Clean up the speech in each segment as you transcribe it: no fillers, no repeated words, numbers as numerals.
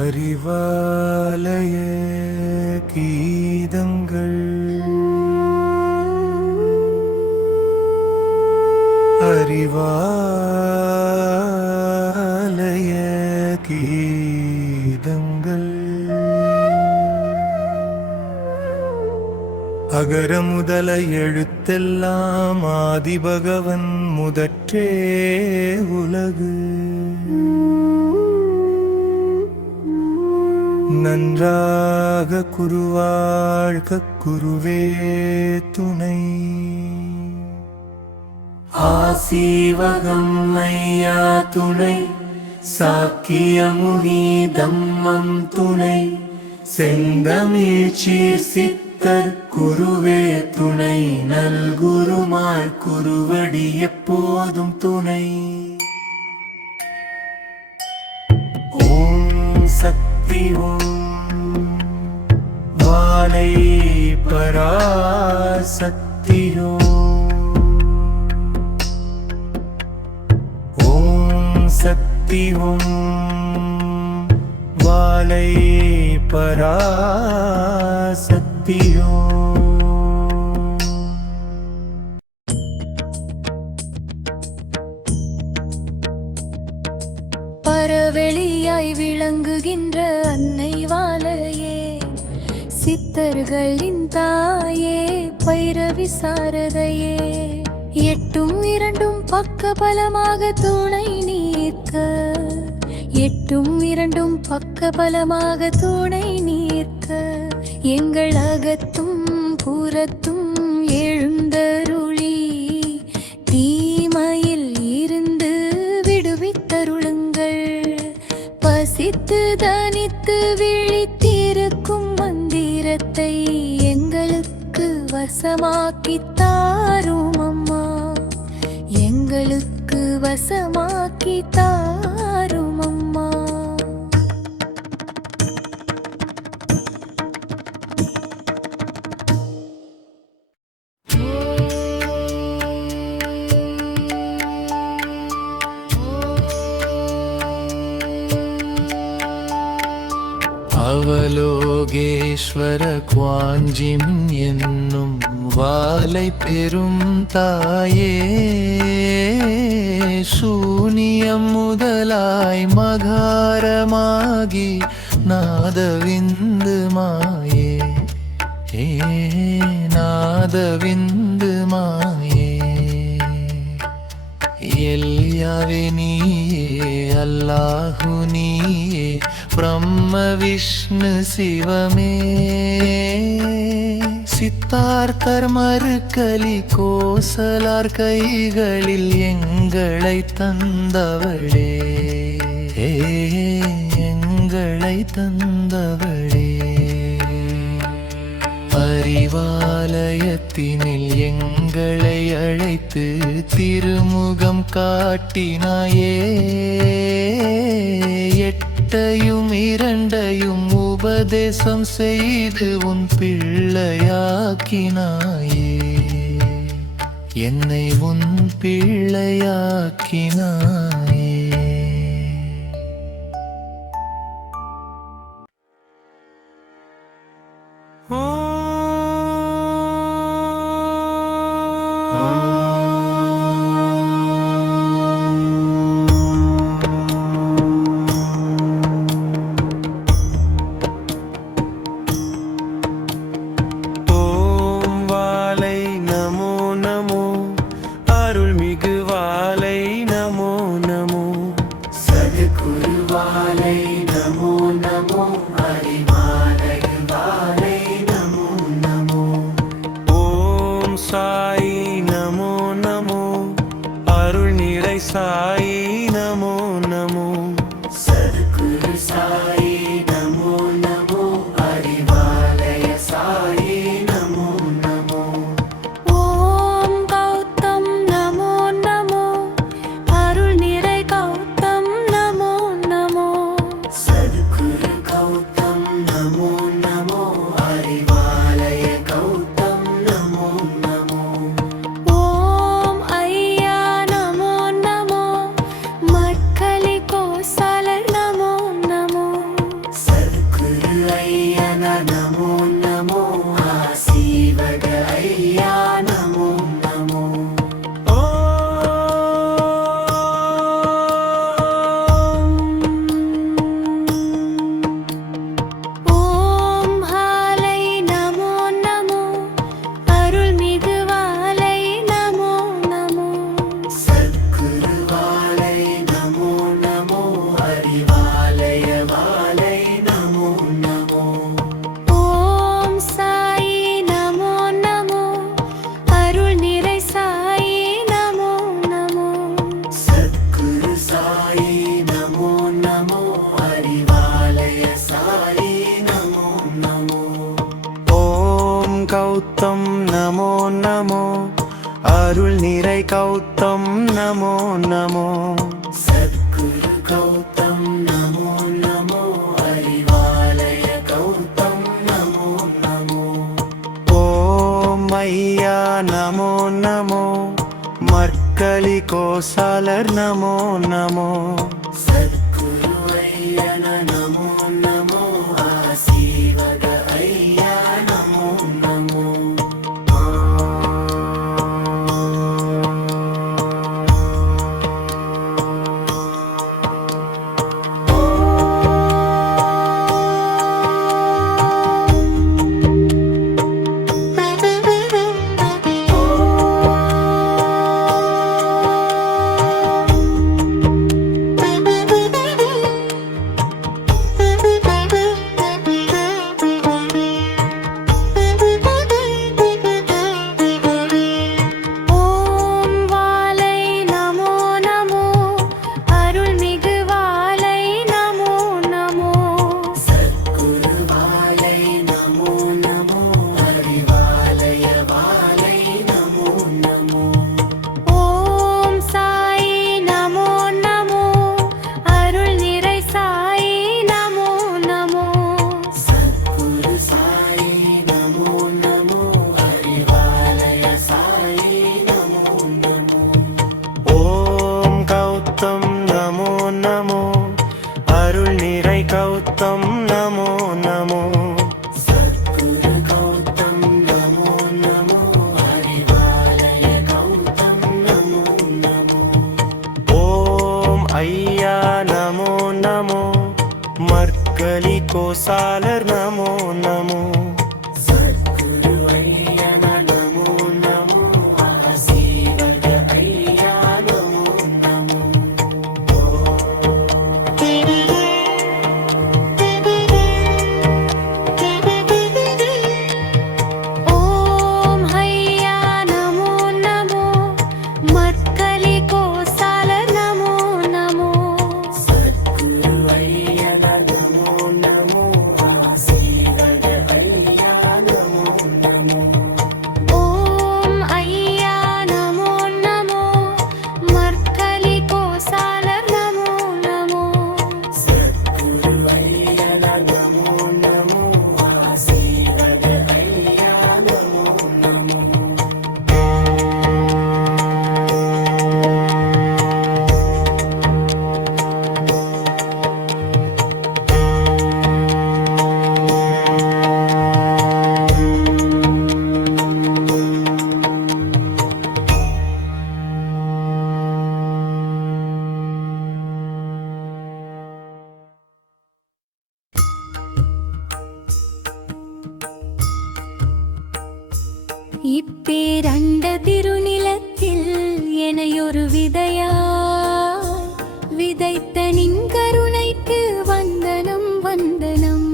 அறிவாலய கீதங்கள் அறிவாலய கீதங்கள் அகர முதல எழுத்தெல்லாம் ஆதிபகவன் முதற்றே உலகு நன்றாக குருவாழ்க குருவே துணை ஆசீவகம் ஐயா துணை சாக்கியமுனி தம்மம் துணை செந்தமிழ்ச்சீர் சித்தர் குருவே துணை நல்குருமாள் குருவடி எப்போதும் துணை ஓம் சக்தி ஓம் வாலை பராசக்தியோ ஓம் சக்தி ஓம் வாலை பராசக்தியோ பரவெளியாய் விளங்குகின்ற அன்னை வாழையே சித்தர்களின் தாயே பைரவி சாரதையே எட்டும் இரண்டும் பக்க பலமாக துணை நீர்க்க எட்டும் இரண்டும் பக்க பலமாக துணை நீர்க்க எங்கள் அகத்தும் புறத்தும் எழுந்தருளி தீமையில் இருந்து விடுவித்தருளுங்கள் பசித்து தனித்து விழித்திருக்கும் மந்திரத்தை எங்களுக்கு வசமாக்கி தாரும் அம்மா எங்களுக்கு வசமாக்கி தாரும் அம்மா அவலோகேஸ்வர குவாஞ்சிம் என்னும் வாலை பெரும் தாயே சூனியம் முதலாய் மகாரமாகி நாதவிந்து மாயே நாதவிந்து மாயே எல்யாவே நீயே அல்லாஹு நீயே பிரம்ம விஷ்ணு சிவமே சித்தார்த்தர் மறுக்கலி கோசலார் கைகளில் எங்களை தந்தவளே எங்களை தந்தவளே அறிவாலயத்தினில் எங்களை அழைத்து திருமுகம் காட்டினாயே எட்டையும் இரண்டையும் உபதேசம் செய்து உன் பிள்ளையாக்கினாயே என்னை உன் பிள்ளையாக்கினாயே நமோ நிறை கௌதம் நமோ நமோ சத்குரு கௌதம் நமோ நமோ அறிவாலய கௌதம் நமோ நமோ ஓம் ஐயா நமோ நமோ மற்களி கோசாலர் நமோ நமோ சத்குரு ஐயன நமோ நமோ ஆசீவக ஐயா நமோ நமோ ஓம் வாலை நமோ நமோ அருள்மிகு வாலை நமோ நமோ சத்குரு வாலை நமோ நமோ அறிவாலய வாலை நமோ நமோ ஓம் சாயி நமோ நமோ அருள் நிறை சாயி நமோ நமோ சத்குரு சாயி நமோ நமோ அறிவாலய சாயி நமோ நமோ ஓம் கௌதம் நமோ நமோ அருள் நிறை கௌதம் நமோ நமோ சத்குரு கௌதம் நமோ நமோ அறிவாலய கௌதம் நமோ நமோ ஓம் ஐயா நமோ நமோ மற்களி கோசாலர் நமோ நமோ சத்குரு ஐயன நமோ நமோ ஆசீவக ஐயா நமோ நமோ ஓம் ஐயா நமோ நமோ மற்களி கோசாலர் நமோ நமோ சத்குரு ஐயன நமோ நமோ ஆசீவக ஐயா நமோ நமோ ஓம் ஐயா நமோ நமோ மற்களி கோசாலர் நமோ நமோ சத்குரு ஐயன நமோ நமோ ஆசீவக ஐயா நமோ நமோ இப்பேரண்ட திருநிலத்தில் எனையொரு விதையாய் விதைத்த நின் கருணைக்கு வந்தனம் வந்தனம்.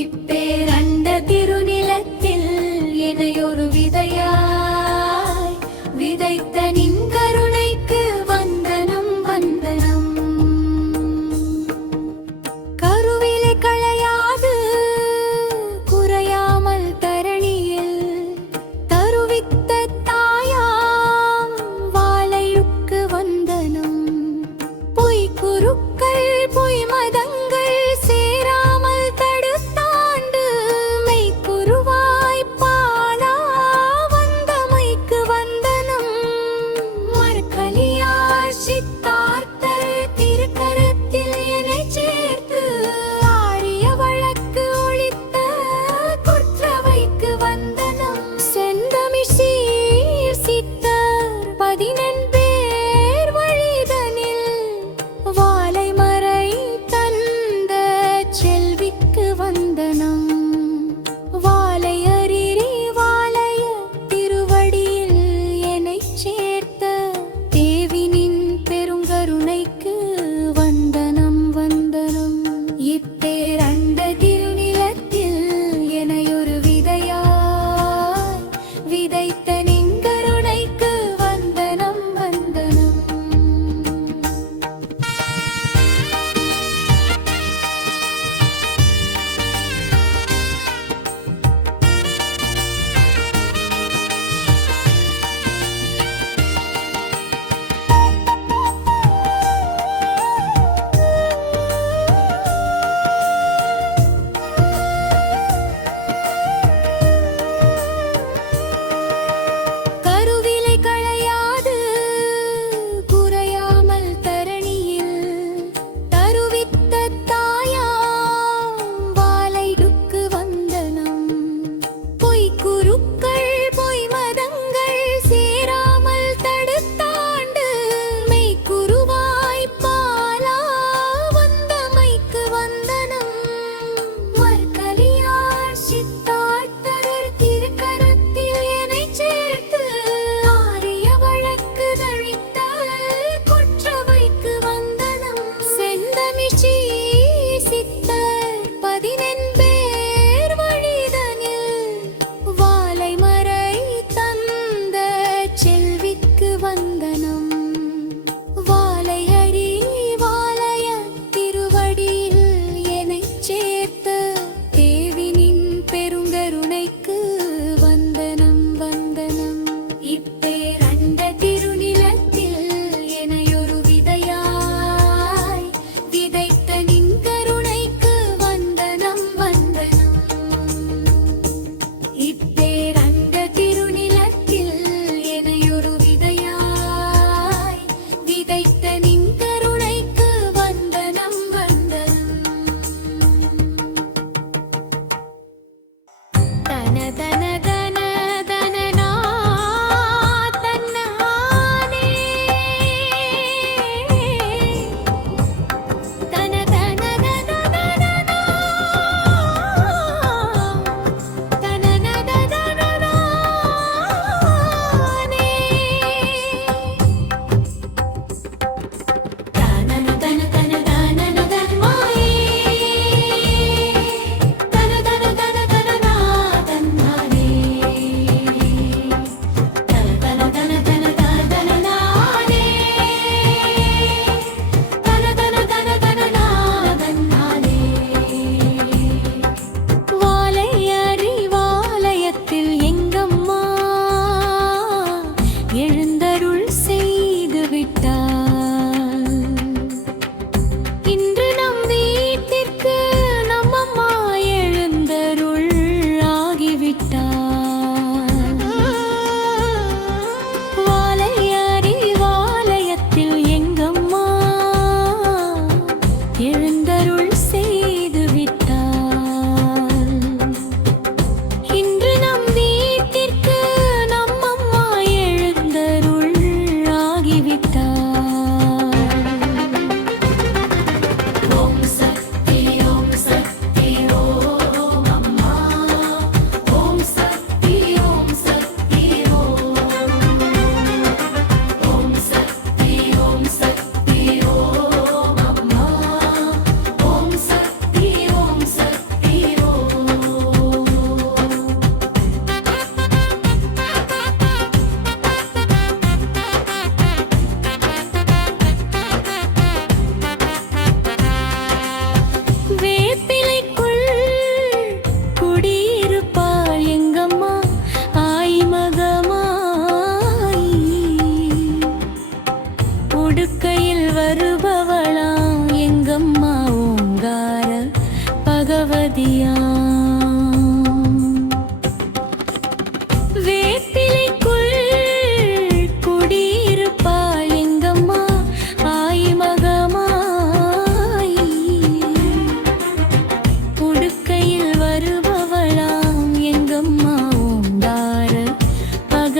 இப்பேரண்ட திருநிலத்தில் எனையொரு விதையாய் விதைத்த நின் கருணைக்கு வந்தனம் வந்தனம். கருவிலை களையாது குறையாமல் தரணியில் தருவித்த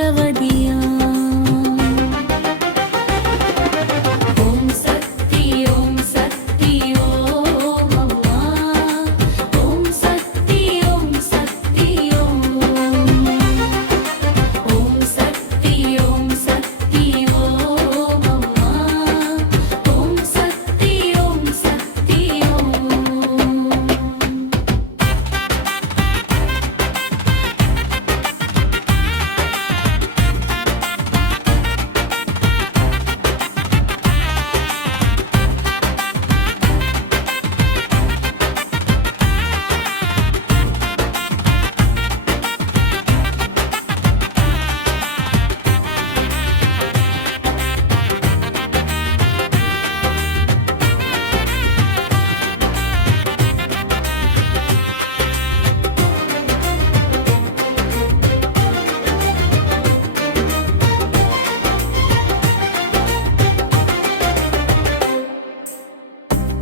பகவதியா. ஓம் சக்தி ஓம் சக்தி ஓம் அம்மா. ஓம் சக்தி ஓம் சக்தி ஓம். ஓம் சக்தி ஓம் சக்தி ஓம் அம்மா. ஓம் சக்தி ஓம் சக்தி ஓம்.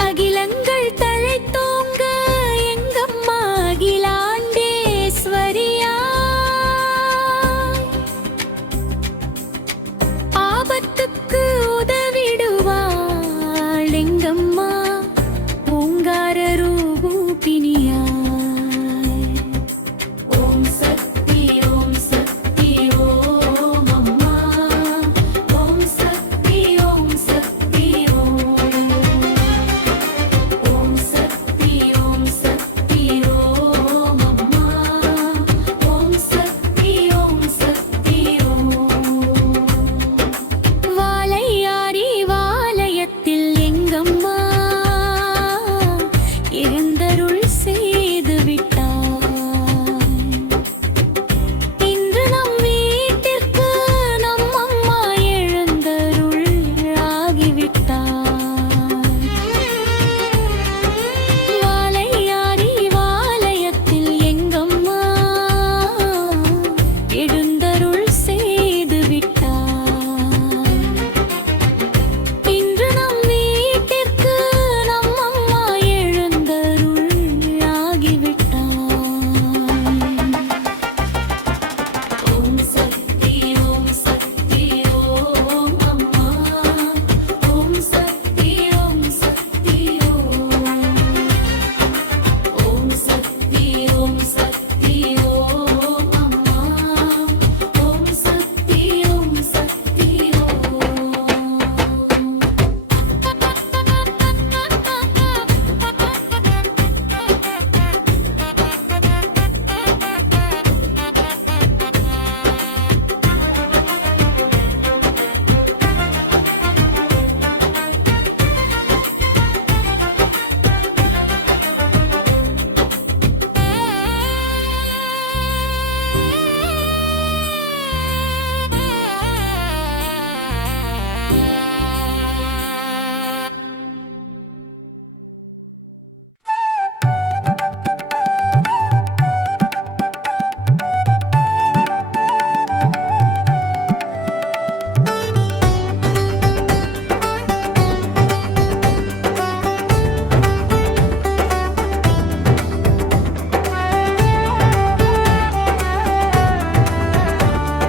அகிலங்கள் தழைத்தோங்க எங்கம்மா அகிலாண்டேஸ்வரியா. ஆபத்துக்கு உதவிடுவாள் எங்கம்மா ஓங்கார ரூபினியா. ஓம் சக்தி ஓம் சக்தி ஓம் அம்மா. ஓம் சக்தி ஓம் சக்தி ஓம். ஓம் சக்தி ஓம் சக்தி ஓம் அம்மா. ஓம் சக்தி ஓம் சக்தி ஓம். வாலையாரி வாலயத்தில் எங்கம்மா இருந்தருள் செய்து விட்டாய். இன்று நம் வீட்டிற்கு நம் அம்மா எழுந்தருள் ஆகிவிட்டாய். வாலையாரி வாலயத்தில் எங்கம்மா எழுந்தருள் செய்து விட்டாய். இன்று நம் வீட்டிற்கு நம் அம்மா எழுந்தருள் ஆகிவிட்டாய். ஓம் சக்தி ஓம் சக்தி ஓம் அம்மா. ஓம் சக்தி ஓம் சக்தி ஓம். ஓம் சக்தி ஓம் சக்தி ஓம் அம்மா. ஓம் சக்தி ஓம் சக்தி ஓம்.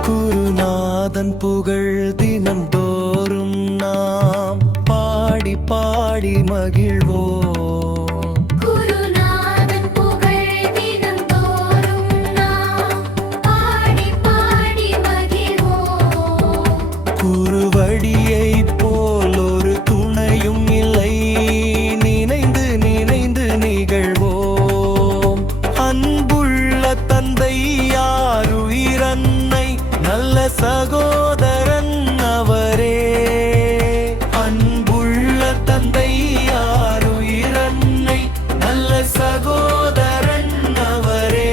குருநாதன் புகழ் தினந்தோறும் நாம் பாடி பாடி மகிழ்வோம். குருநாதன் புகழ் தினந்தோறும் நாம் பாடி பாடி மகிழ்வோம். குருவடியைப் போல் ஒரு துணையும் இல்லை, நினைந்து நினைந்து நிகழ்வோம். அன்புள்ள தந்தை யாருயிரன்னை நல்ல சகோதரன் அவரே. அன்புள்ள தந்தை யாருயிரன்னை நல்ல சகோதரன் அவரே.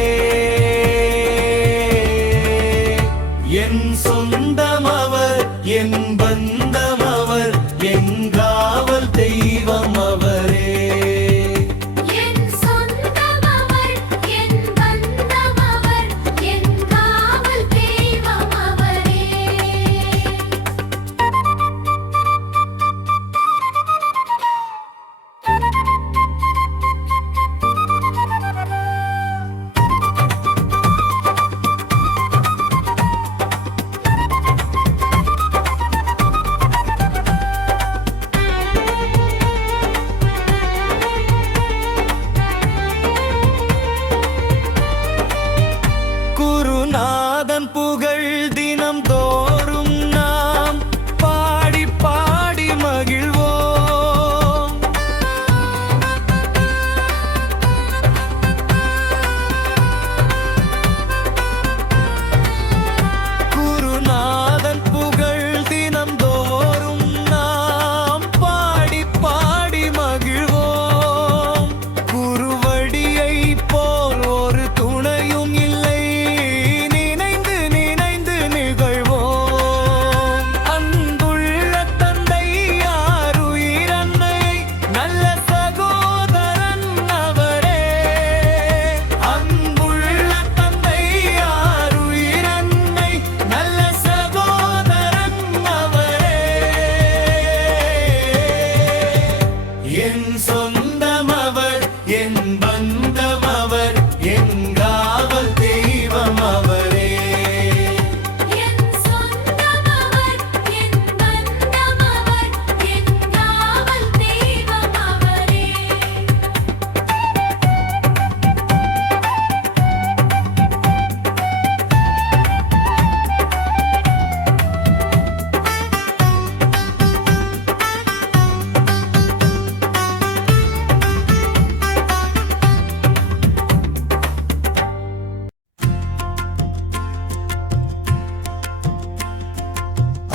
என் சொந்தம் அவர், என் பந்தம் அவர், என் காவல் தெய்வம் அவரே. என் சொந்தம் அவர், என் பந்தம் அவர், என் காவல் தெய்வம் அவரே.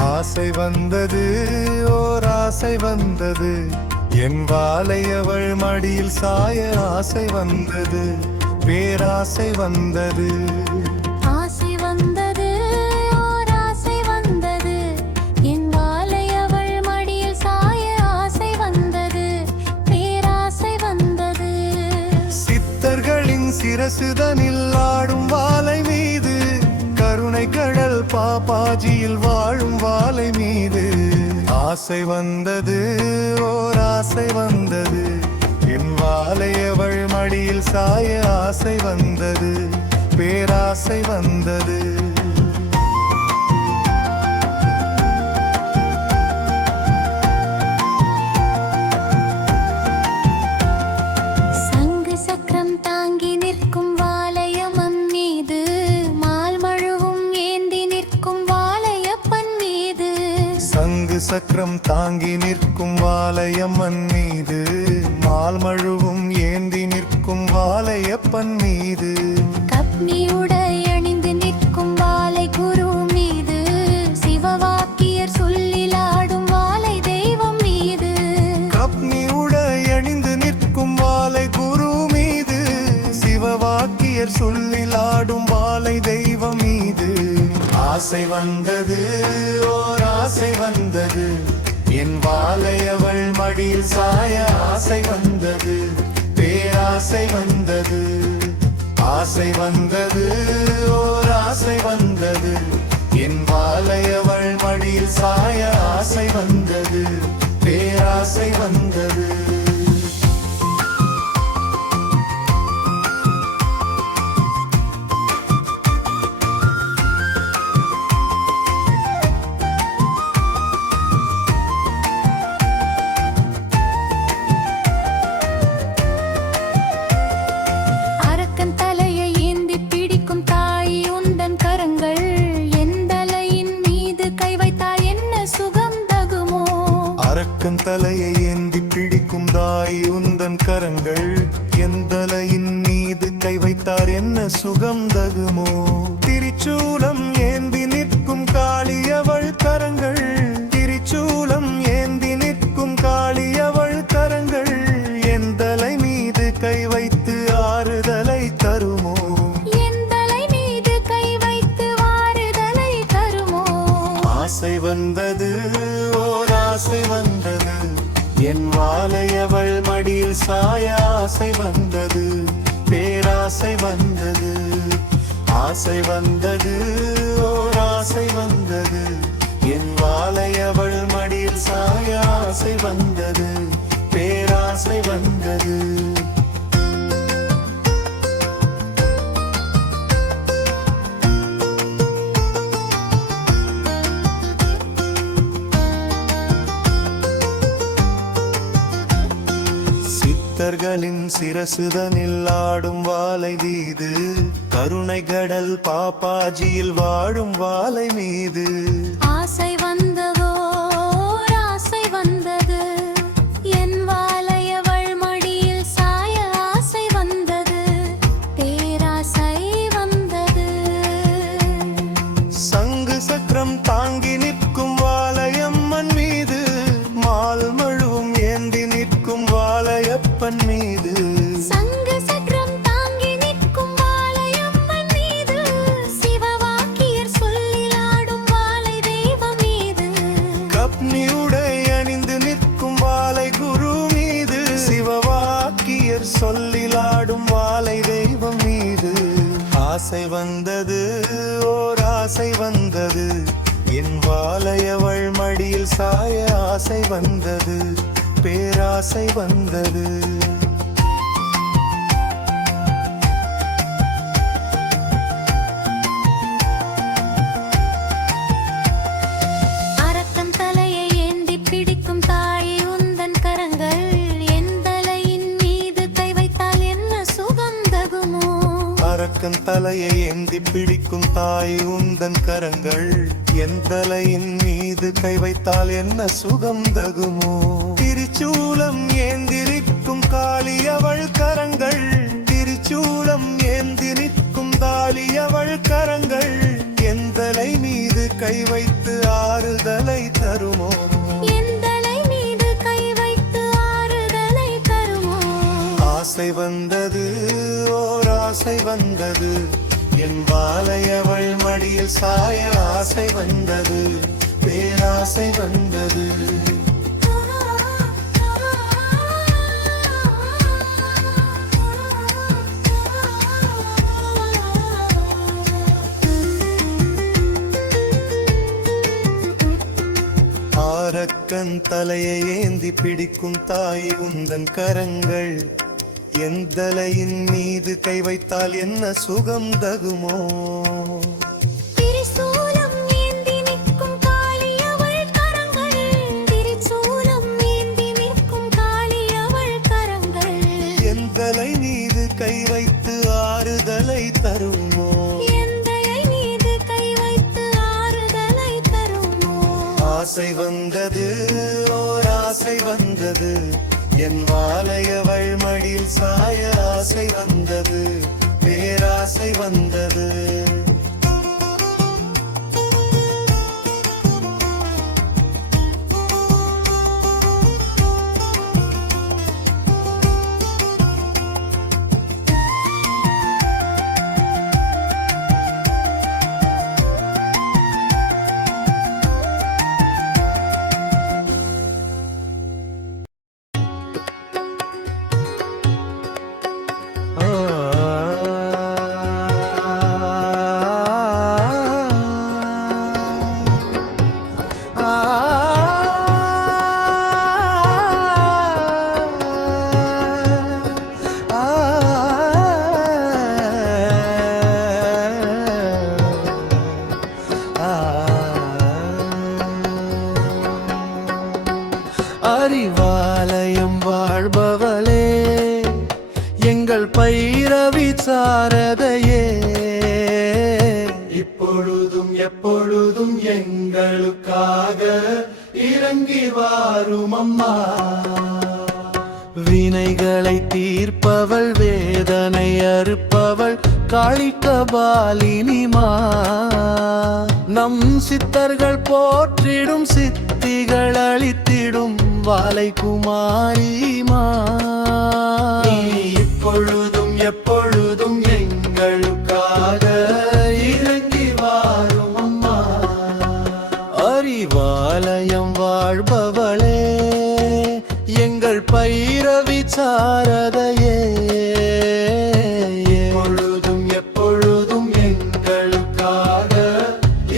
ஆசை வந்தது, ஓர் ஆசை வந்தது, என் வாளை அவள் மடியில் சாய ஆசை வந்தது, பேராசை வந்தது. ஆசை வந்தது, ஓர் ஆசை வந்தது, என் வாளை அவள் மடியில் சாய ஆசை வந்தது, பேராசை வந்தது. சித்தர்களின் சிரசுதனில் ஆடும் வாளை மீது, கருணை கடல் பாப்பாஜியில் வாழும் வாளை மீது ஆசை வந்தது, ஓர் ஆசை வந்தது, என் வாளை அவள் மடியில் சாய ஆசை வந்தது, பேராசை வந்தது. சங்கு சக்கரம் தாங்கி நிற்கும் வாளையம்மன் மீது, மால் மழுவும் ஏந்தி நிற்கும் வாளையப்பன் மீது. சங்கு சக்கரம் தாங்கி நிற்கும் வாளையம்மன் மீது, மால் மழுவும் ஏந்தி நிற்கும் வாளையப்பன் மீது. கப்னி உடை அணிந்து நிற்கும் வாளை குரு மீது, சிவவாக்கியர் சொல்லில் ஆடும் வாளை தெய்வம் மீது. கப்னி உடை அணிந்து நிற்கும் வாளை குரு மீது, சிவவாக்கியர் சொல்லில் ஆடும் வாளை தெய்வம் மீது. ஆசை வந்தது, ஓர் ஆசை வந்தது, என் வாளை அவள் மடியில் சாய ஆசை வந்தது, பேராசை வந்தது. ஆசை வந்தது, ஓர் ஆசை வந்தது, என் வாளை அவள் மடியில் சாய ஆசை வந்தது, பேராசை வந்தது. அரக்கன் தலையை ஏந்தி பிடிக்கும் தாய் உந்தன் கரங்கள், எந்தலையின் மீது கை வைத்தால் என்ன சுகம் தகுமோ. அரக்கன் தலையை ஏந்தி பிடிக்கும் தாய் உந்தன் கரங்கள், எந்தலையின் மீது கை வைத்தார் என்ன சுகம் தகுமோ. திரிச்சூலம் ஏந்தி நிற்கும் காளியவள் கரங்கள், திரிச்சூலம் ஏந்தி நிற்கும் காளியவள் கரங்கள், எந்தலை மீது கை வைத்து ஆறுதலை தருமோ. எந்தலை மீது கை வைத்து ஆறுதலை தருமோ. ஆசை வந்தது, ஓர் ஆசை வந்தது, என் வாளை அவள் மடியில் சாய ஆசை வந்தது, பேராசை வந்தது. ஆசை வந்தது, ஓர் ஆசை வந்தது, என் வாளை அவள் மடியில் சாய ஆசை வந்தது, பேராசை வந்தது. சித்தர்களின் சிரசுதனில் ஆடும் வாளை மீது, கருணை கடல் பாப்பாஜியில் வாழும் வாளை மீது. ஆசை வந்ததோ, ஓர் ஆசை வந்தது, என் வாளை அவள் மடியில் சாய ஆசை வந்தது, பேராசை வந்தது. சங்கு சக்கரம் தாங்கி நிற்கும் வாளையம்மன் மீது, மால் மழுவும் ஏந்தி நிற்கும் வாளையப்பன் மீது. சங்கு சக்கரம் தாங்கி நிற்கும் வாளையம்மன் மீது, சிவவாக்கியர் சொல்லில் ஆடும் வாளை தெய்வம் மீது. கப்னி உடை அணிந்து நிற்கும் வாளை குரு மீது, சிவவாக்கியர் சொல்லில் ஆடும் வாளை தெய்வம் மீது. ஆசை வந்தது, ஓர் ஆசை வந்தது, என் வாளை அவள் மடியில் சாய ஆசை வந்தது, பேராசை வந்தது. அரக்கன் தலையை ஏந்தி பிடிக்கும் தாய் உந்தன் கரங்கள், எந்தலையின் மீது கை வைத்தால் என்ன சுகம் தகுமோ. அரக்கன் தலையை ஏந்தி பிடிக்கும் தாய் உந்தன் கரங்கள், எந்தலையின் மீது கை வைத்தால் என்ன சுகம் தகுமோ. திரிச்சூலம் ஏந்திரிக்கும் காளி அவள் கரங்கள், திரிச்சூலம் ஏந்தி நிற்கும் தாளி அவள் கரங்கள், எந்தலை மீது கை வைத்து ஆறுதல் வந்தது ஓர் ஆசை வந்தது என் வாழையவள் மடியில் சாய ஆசை வந்தது பேராசை வந்தது ஆரக்கன் தலையை ஏந்தி பிடிக்கும் தாய் உந்தன் கரங்கள் என் தலையின் மீது கை வைத்தால் என்ன சுகம் தகுமோ திரிசூலம் ஏந்தி நிற்கும் காளி அவள் கரங்கள் திரிசூலம் ஏந்தி நிற்கும் காளி அவள் கரங்கள் என் தலை மீது கை வைத்து ஆறுதலை தருமோ எந்தையை மீது கை வைத்து ஆறுதலை தருமோ ஆசை வந்தது ஓர் ஆசை வந்தது என் வாழையவள் மடியில் சாய ஆசை வந்தது பேராசை வந்தது அறிவாலயம் வாழ்பவளே எங்கள் பைரவி சாரதையே இப்பொழுதும் எப்பொழுதும் எங்களுக்காக இறங்கி வாரும் அம்மா வினைகளை தீர்ப்பவள் வேதனை அறுப்பவள் காளிகபாலினிமா நம் சித்தர்கள் போற்றிடும் சித்திகள் அளித்திடும் வாலை குமாரிமா இப்பொழுதும் எப்பொழுதும் எங்களுக்காக இறங்கி வாரும் அம்மா அறிவாலயம் வாழ்பவளே எங்கள் பைரவி சாரதையே எப்பொழுதும் எப்பொழுதும் எங்களுக்காக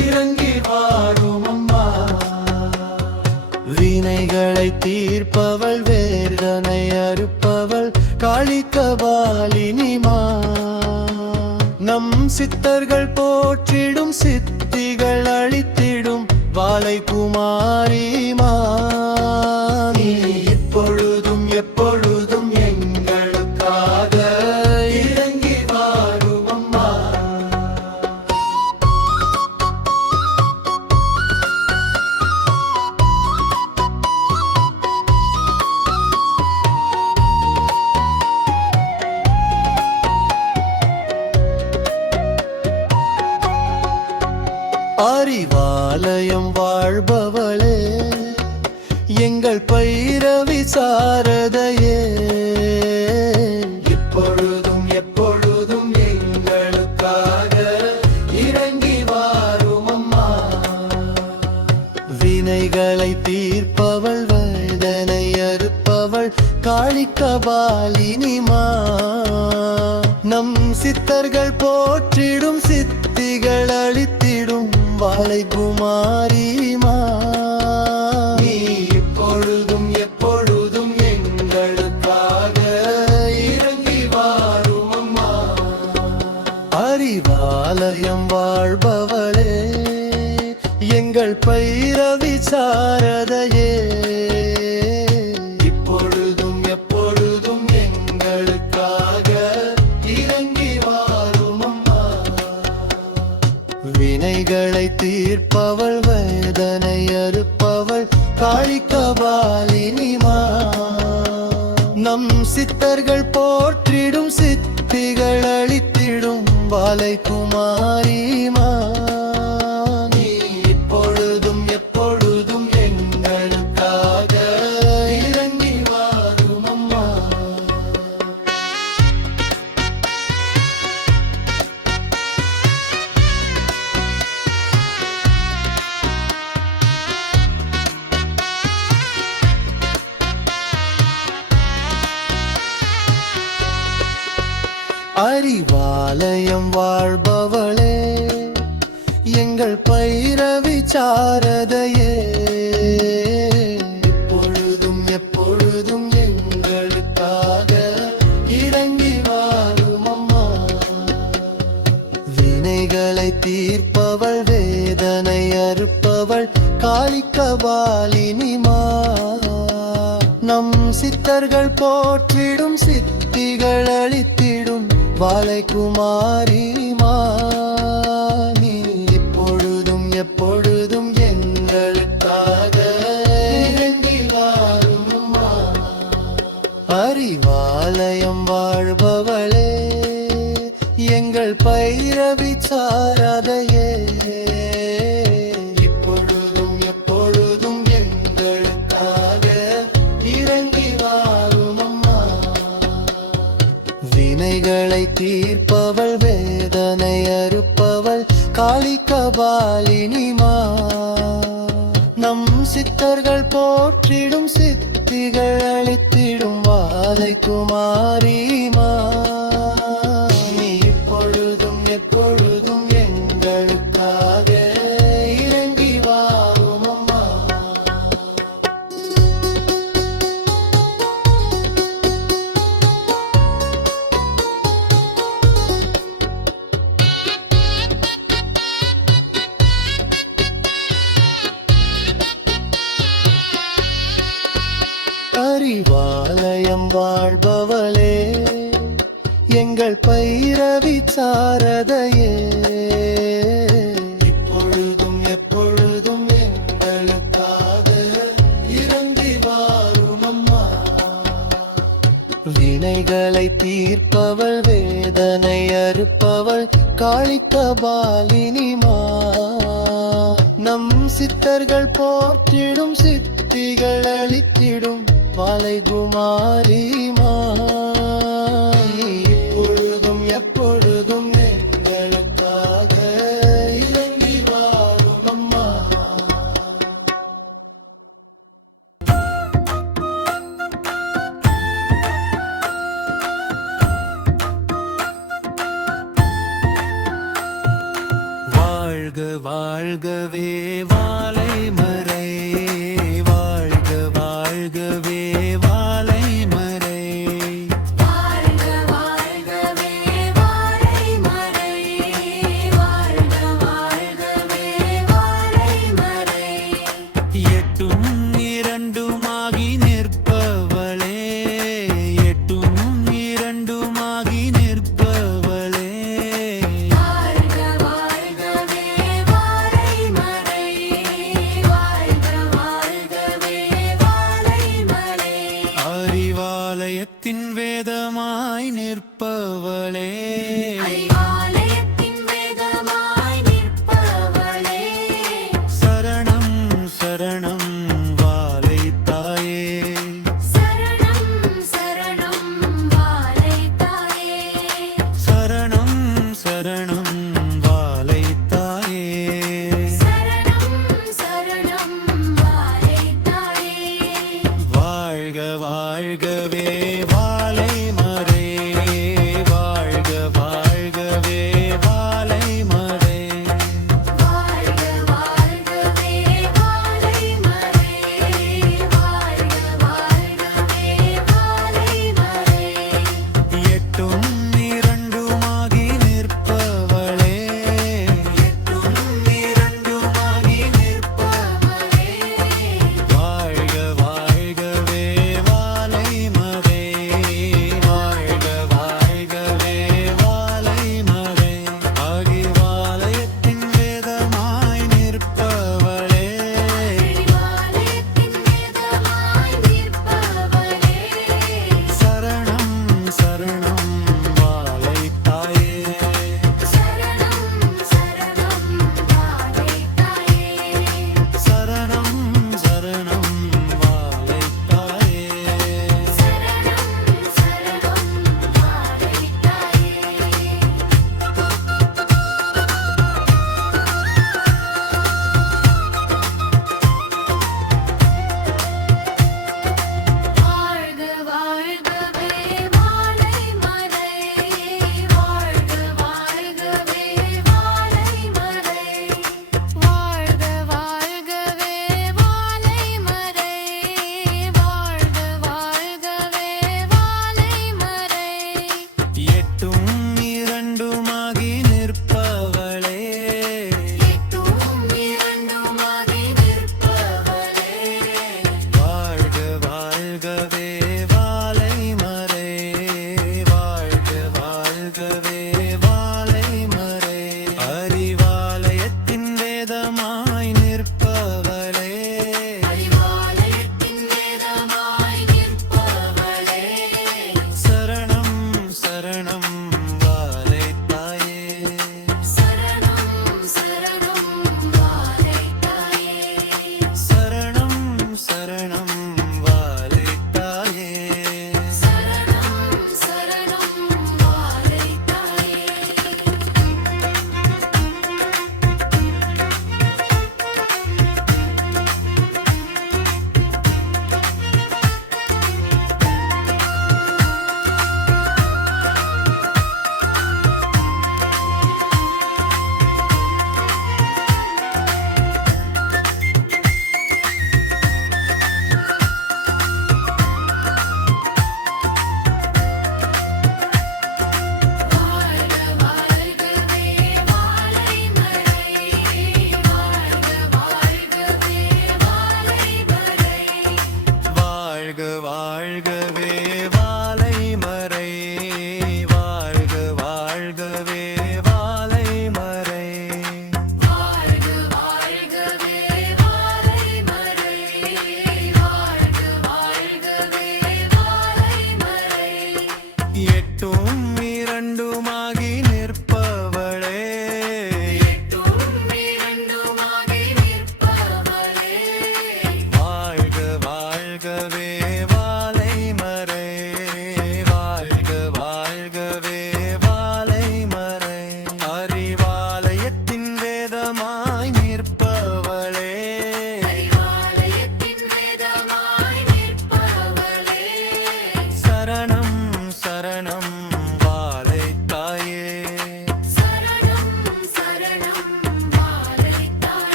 இறங்கி வாரும் அம்மா வினைகளை தீர்ப்பவள் வேதனை அறுப்பவள் காளிகபாலினிமா நம் சித்தர்கள் போற்றிடும் சித்திகள் அளித்திடும் வாலை குமாரிமா இப்பொழுதும் எப்பொழுதும் எங்களுக்காக இறங்கி வாரும் அம்மா அறிவாலயம் வாழ்பவளே எங்கள் பைரவி சாரதையே இப்பொழுதும் எப்பொழுதும் எங்களுக்காக இறங்கி வாரும் அம்மா வினைகளை தீர்ப்பவள் வேதனை அறுப்பவள் காளிகபாலினிமா நம் சித்தர்கள் போற்றிடும் சித்திகள் அளித்திடும் வாலை குமாரிமா இப்பொழுதும் எப்பொழுதும் எங்களுக்காக இறங்கி வாரும் அம்மா அறிவாலயம் வாழ்பவளே எங்கள் பைரவி சாரதையே இப்பொழுதும் எப்பொழுதும் எங்களுக்காக இறங்கி வாரும் அம்மா வினைகளை தீர்ப்பவள் வேதனை அறுப்பவள் காளிகபாலினிமா நம் சித்தர்கள் போற்றிடும் சித்திகள் அளித்திடும் வாலை குமாரிமா இப்பொழுதும் எப்பொழுதும் எங்களுக்காக இறங்கி வாரும் அம்மா அறிவாலயம் வாழ்பவளே எங்கள் பைரவி சாரதையே இப்பொழுதும் எப்பொழுதும் எங்களுக்காக இறங்கி வாரும் அம்மா வினைகளை தீர்ப்பவள் வேதனை அறுப்பவள் காளிகபாலினிமா நம் சித்தர்கள் போற்றிடும் சித்திகள் அளித்திடும் வாழைக்குமாரிமா நீ இப்பொழுதும் எப்பொழுதும் எங்களுக்காக இறங்கி வாரும் அம்மா. அறிவாலயம் வாழ்பவளே எங்கள் பைரவி சாரதையே இப்பொழுதும் எப்பொழுதும் எங்களுக்காக இறங்கி வாரும் அம்மா வினைகளை தீர்ப்பவள் வேதனை அறுப்பவள் காளிகபாலினிமா நம் சித்தர்கள் போற்றிடும் சித்திகள் அளித்திடும் வாழைக்குமாரிமா நீ இப்பொழுதும் எப்பொழுதும் எங்களுக்காக இறங்கி வாரும் அம்மா. அறிவாலயம் வாழ்பவளே எங்கள் பைரவி சாரதையே இப்பொழுதும் எப்பொழுதும் எங்களுக்காக இறங்கி வாரும் அம்மா வினைகளை தீர்ப்பவள் வேதனை அறுப்பவள் காளிகபாலினிமா நம் சித்தர்கள் போற்றிடும் சித்திகள் அளித்திடும் வாழைக்குமாரிமா நீ இப்பொழுதும் எப்பொழுதும் எங்களுக்காக இறங்கி வாரும் அம்மா. வாழ்க வாழ்கவே வாழைமரை வாழ்க வாழ்கவே வாழைமரை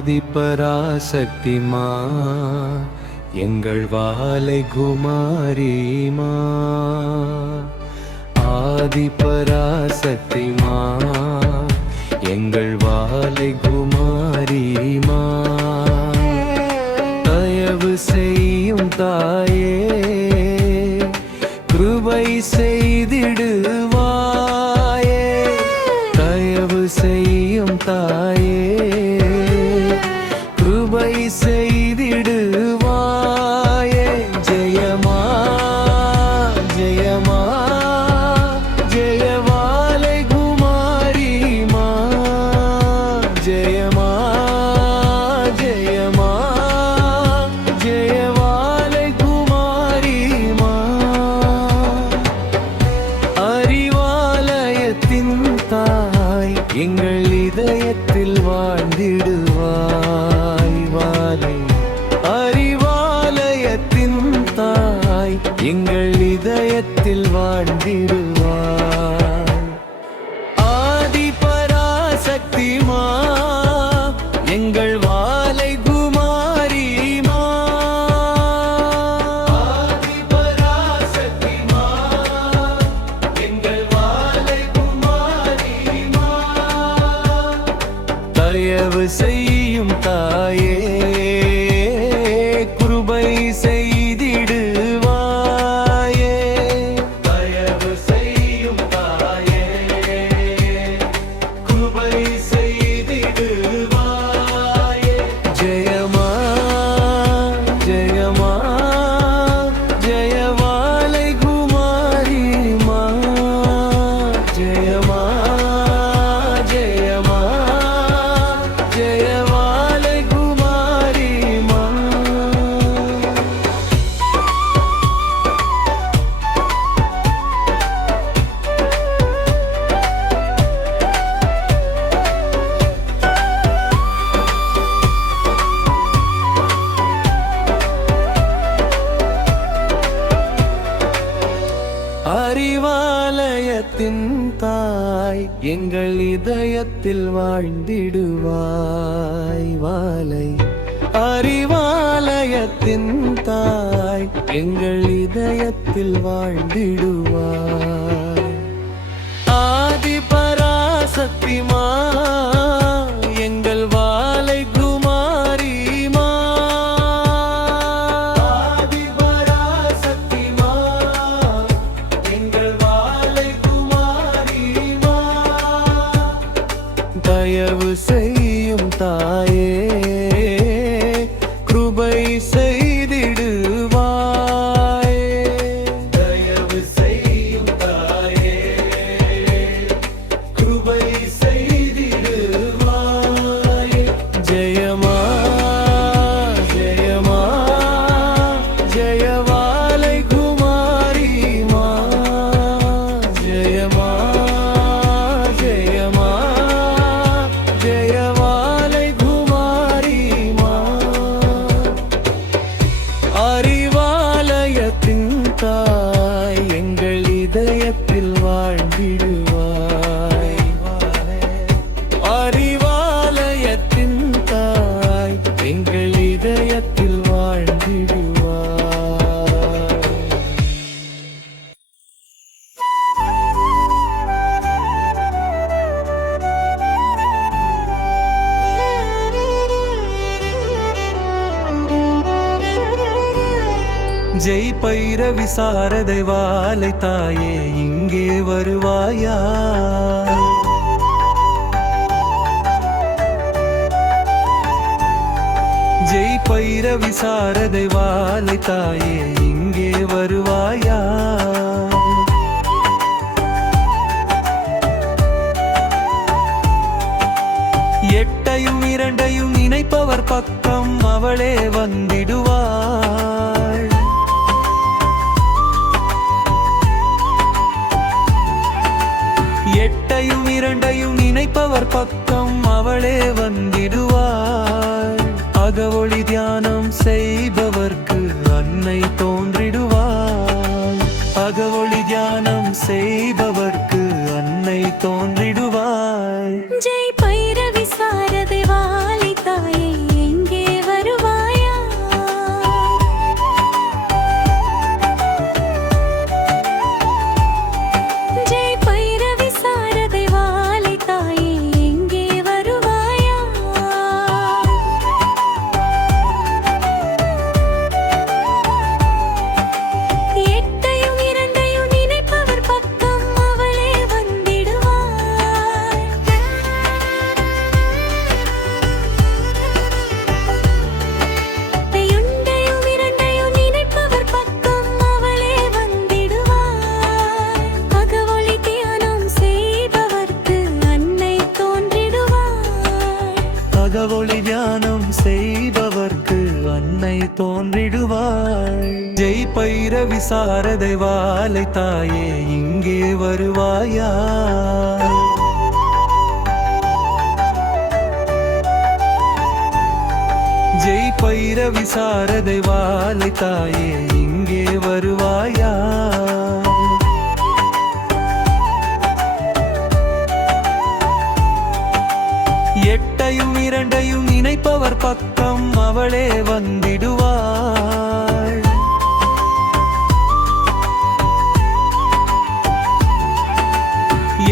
ஆதிபராசக்திமா எங்கள் வாலை குமாரிமா ஆதிபராசக்திமா எங்கள் வாலை குமாரிமா தயவு செய்யும் தாயே கிருபை செய்திடுவாயே தயவு செய்யும் தாயே கிருபை செய்திடுவாயே ஜெயமா ஜெயமா ஜெயவாலை குமாரிமா ஜெயமா ஜெயமா ஜெயவாலை குமாரிமா அறிவாலயத்தின் தாய் எங்கள் இதயத்தில் வாழ்ந்திடுவாய் வாலை அறிவாலயத்தின் தாய் எங்கள் இதயத்தில் வாழ்ந்திடுவாய் ஆதிபராசக்திமா எங்கள் வாலை குமாரிமா ஆதிபராசக்திமா எங்கள் வாலை குமாரிமா தயவு செய்யும் தாயே கிருபை செய்திடுவாயே தயவு செய்யும் தாயே கிருபை செய்திடுவாயே ஜெயமா ஜெயமா ஜெயவாலை குமாரிமா ஜெயமா ஜெயமா ஜெயவாலை குமாரிமா அறிவாலயத்தின் தாய் எங்கள் இதயத்தில் வாழ்ந்திடுவாய் வாலை அறிவாலயத்தின் தாய் எங்கள் இதயத்தில் வாழ்ந்திடுவாய் ஆதிபராசக்திமா எங்கள் வாலை குமாரிமா ஆதிபராசக்திமா எங்கள் வாலை குமாரிமா தயவு செய்யும் தாயே கிருபை செய்திடுவாயே தயவு செய்யும் தாயே கிருபை செய்திடுவாயே ஜெயமா ஜெயமா ஜெயவாலை குமாரிமா ஜெயமா ஜெயமா ஜெயவாலை குமாரிமா அறிவாலயத்தின் தாய் எங்கள் இதயத்தில் வாழ்ந்திடுவாய் அறிவாலயத்தின் தாய் எங்கள் இதயத்தில் வாழ்ந்திடுவாய் ஜெய் பைரவி சாரதை வாலை தாயே இங்கே வருவாயா ஜெய் பைரவி சாரதை வாலை தாயே இங்கே வருவாயா எட்டையும் இரண்டையும் இணைப்பவர் பக்கம் அவளே வந்திடுவாள் எட்டையும் இரண்டையும் இணைப்பவர் பக்கம் அவளே வந்திடுவாள் அகவொளி தியானம் செய்பவர்க்கு அன்னை தோன்றிடுவாள் அகவொளி தியானம் செய்பவர்க்கு அன்னை தோன்றிடுவாள் ஜெய் பைரவி சாரதை வாலை தாயே தோன்றிடுவாய். ஜெய் பைரவி சாரதை வாலை தாயே இங்கே வருவாயா? ஜெய் பைரவி சாரதை வாலை தாயே இங்கே வருவாயா? எட்டையும் இரண்டையும் நினைப்பவர் பக்கம் அவளே வந்திடுவாள்.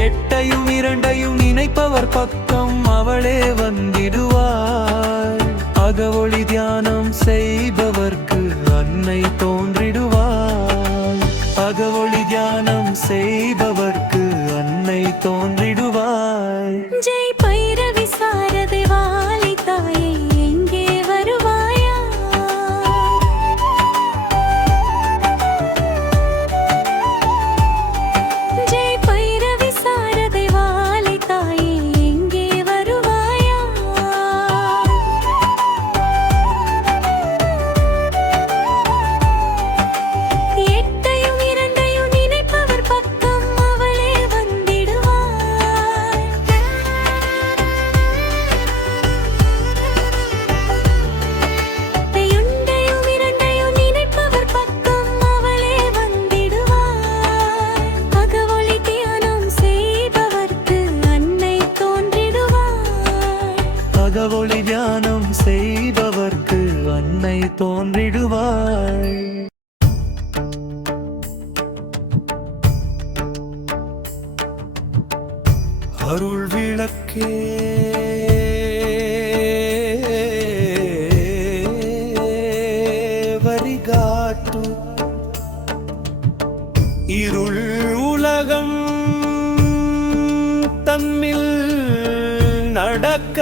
எட்டையும் இரண்டையும் நினைப்பவர் பக்கம் அவளே வந்திடுவாள். அகவொளி தியானம் செய்பவர்க்கு அன்னை தோன்றிடுவாள். அகவொளி தியானம் செய்பவர்க்கு அன்னை தோன்றிடுவாள். ஜெய் பைரவி சாரதை வாலை தாயே எங்கே வருவாயா? ஜெய் பைரவி சாரதை வாலை தாயே எங்கே வருவாயா? எட்டையும் இரண்டையும் நினைப்பவர் பக்கம் அவளே வந்திடுவாள். எட்டையும் இரண்டையும் நினைப்பவர் பக்கம் அவளே வந்திடுவாள். அகவொளி தியானம் செய்பவர்க்கு அன்னை தோன்றிடுவாள். அகவொளி தியானம் செய்பவர்க்கு அன்னை தோன்றிடுவாள். அருள் விளக்கே வழிகாட்டு இருள் உலகம் தம்மில் நடக்க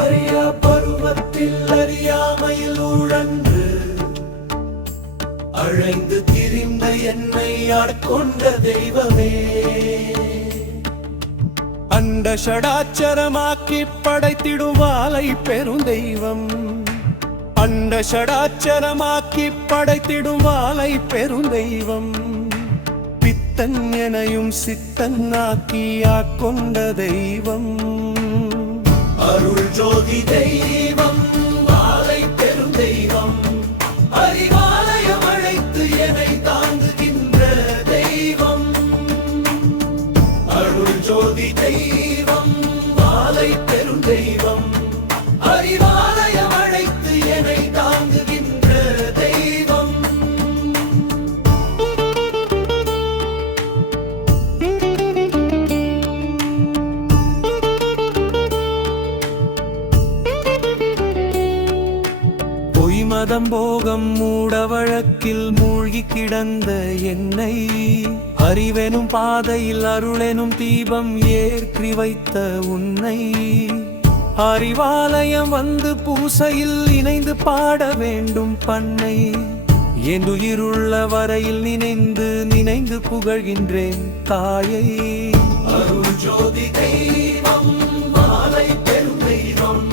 அறியா பருவத்தில் அறியாமையில் உழன்று அழைந்து திரிந்த என்னை ஆட்கொண்ட தெய்வமே, அண்ட ஷடாச்சரமாக்கி படைத்திடும் வாலை பெருந்தெய்வம். அண்ட ஷடாச்சரமாக்கி படைத்திடும் வாலை பெருந்தெய்வம். பித்தன் எனையும் சித்தன் ஆக்கி ஆட்கொண்ட தெய்வம். அருள் ஜோதி தெய்வம் வாலை பெருந்தெய்வம். அறிவாலயம் அழைத்து என்னை தாங்குகின்ற தெய்வம். அருள் ஜோதி தெய்வம் வாலை பெருந்தெய்வம். அறிவாலயம் அழைத்து என்னை தாங்குகின்ற தெய்வம். மதம் போகம் மூட வழக்கில் மூழ்கி கிடந்த என்னை அறிவெனும் பாதையில் அருளெனும் தீபம் ஏற்றி வைத்த உன்னை அறிவாலயம் வந்து பூசையில் இணைந்து பாட வேண்டும் பண்ணை. என் உயிருள்ள வரையில் நினைந்து நினைந்து புகழ்கின்றேன் தாயை. அருள் ஜோதி தெய்வம் வாலை பெரும் தெய்வம்.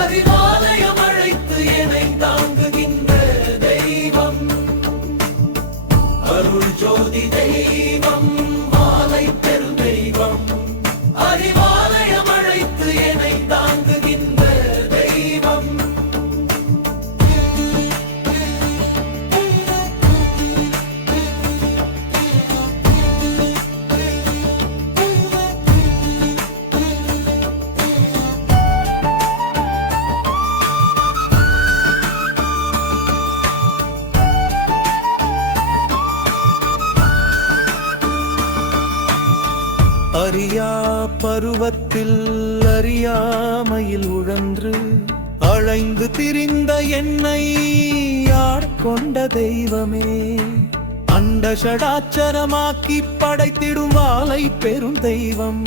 அறிவாலயம் அழைத்து என்னை தாங்குகின்ற தெய்வம். அருள் ஜோதி தெய்வம் வாலை பெரும் தெய்வம். அறிவாலயம் அழைத்து என்னை தாங்குகின்ற தெய்வம். அறியா பருவத்தில் அறியாமையில் உழன்று அழைந்து திரிந்த என்னை ஆட்கொண்ட தெய்வமே. அண்ட ஷடாச்சரமாக்கி படைத்திடும் வாலை பெரும் தெய்வம்.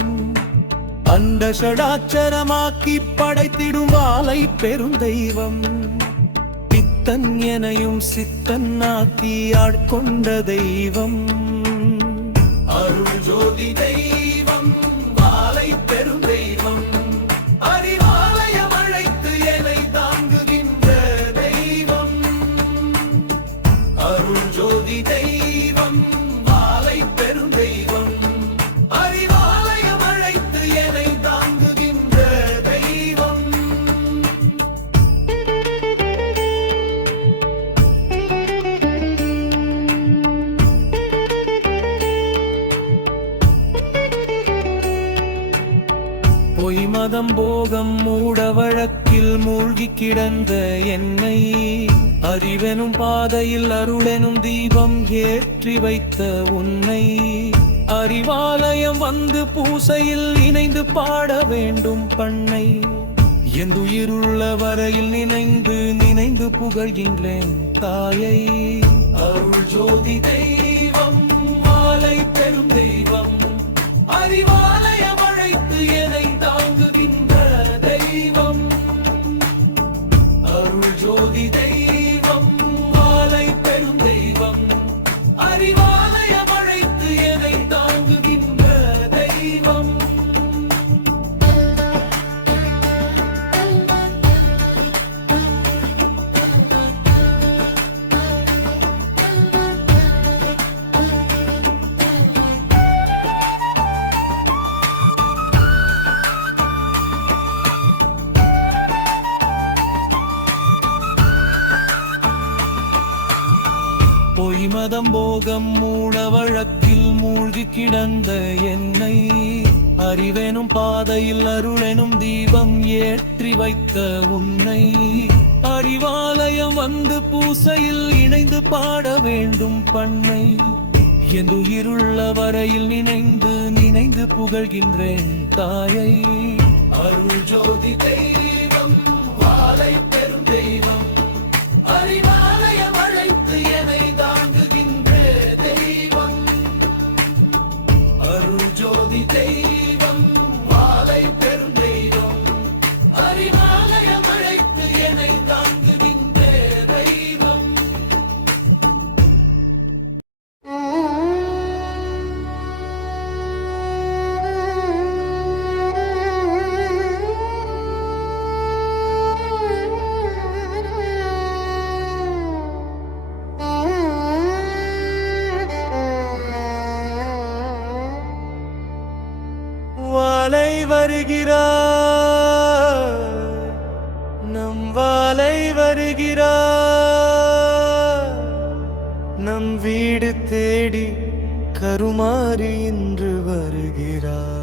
அண்ட ஷடாச்சரமாக்கி படைத்திடும் வாலை பெரும் தெய்வம். பித்தன் எனையும் சித்தன் ஆக்கி ஆட்கொண்ட தெய்வம். அருள் ஜோதி தெய்வம் வாலை பெரும் தெய்வம். அறிவாலயம் அழை மூழ்கி கிடந்த என்னை அறிவெனும் பாதையில் அருளெனும் தீபம் ஏற்றி வைத்த உன்னை அறிவாலயம் வந்து பூசையில் இணைந்து பாட வேண்டும் பண்ணை என் உயிருள்ள வரையில் நினைந்து புகழ்கின்றேன் தாயை. அருள் ஜோதி தெய்வம் மாலை பெரும் தெய்வம் அறிவாலயம் அழைத்து என்னை தாங்குகின்ற தெய்வம். அருள் ஜோதி தெய்வம் மாலை பெரும் தெய்வம் அறிவாலயம் அழைத்து என்னை தாங்குகின்ற தெய்வம். பொய் மதம் போகம் மூட வழக்கில் மூழ்கி கிடந்த என்னை அறிவெனும் பாதையில் அருளெனும் தீபம் ஏற்றி வைத்த உன்னை அறிவாலயம் வந்து பூசையில் இணைந்து பாட வேண்டும் பண்ணை என் உயிருள்ள வரையில் நினைந்து புகழ்கின்றேன் தாயை. அருள் ஜோதி தெய்வம் வாழை பெரும் தெய்வம் அறிவாலயம் அழைத்து என்னை தாங்குகின்ற தெய்வம். அருள் ஜோதி தெய்வம் வாழை பெரும் தெய்வம் அறிவாலயம் அழைத்து என்னை தாங்குகின்ற தெய்வம். வாலை வருகிறார், நம் வாலை வருகிறார், நம் வீடு தேடி கருமாறி இன்று வருகிறார்.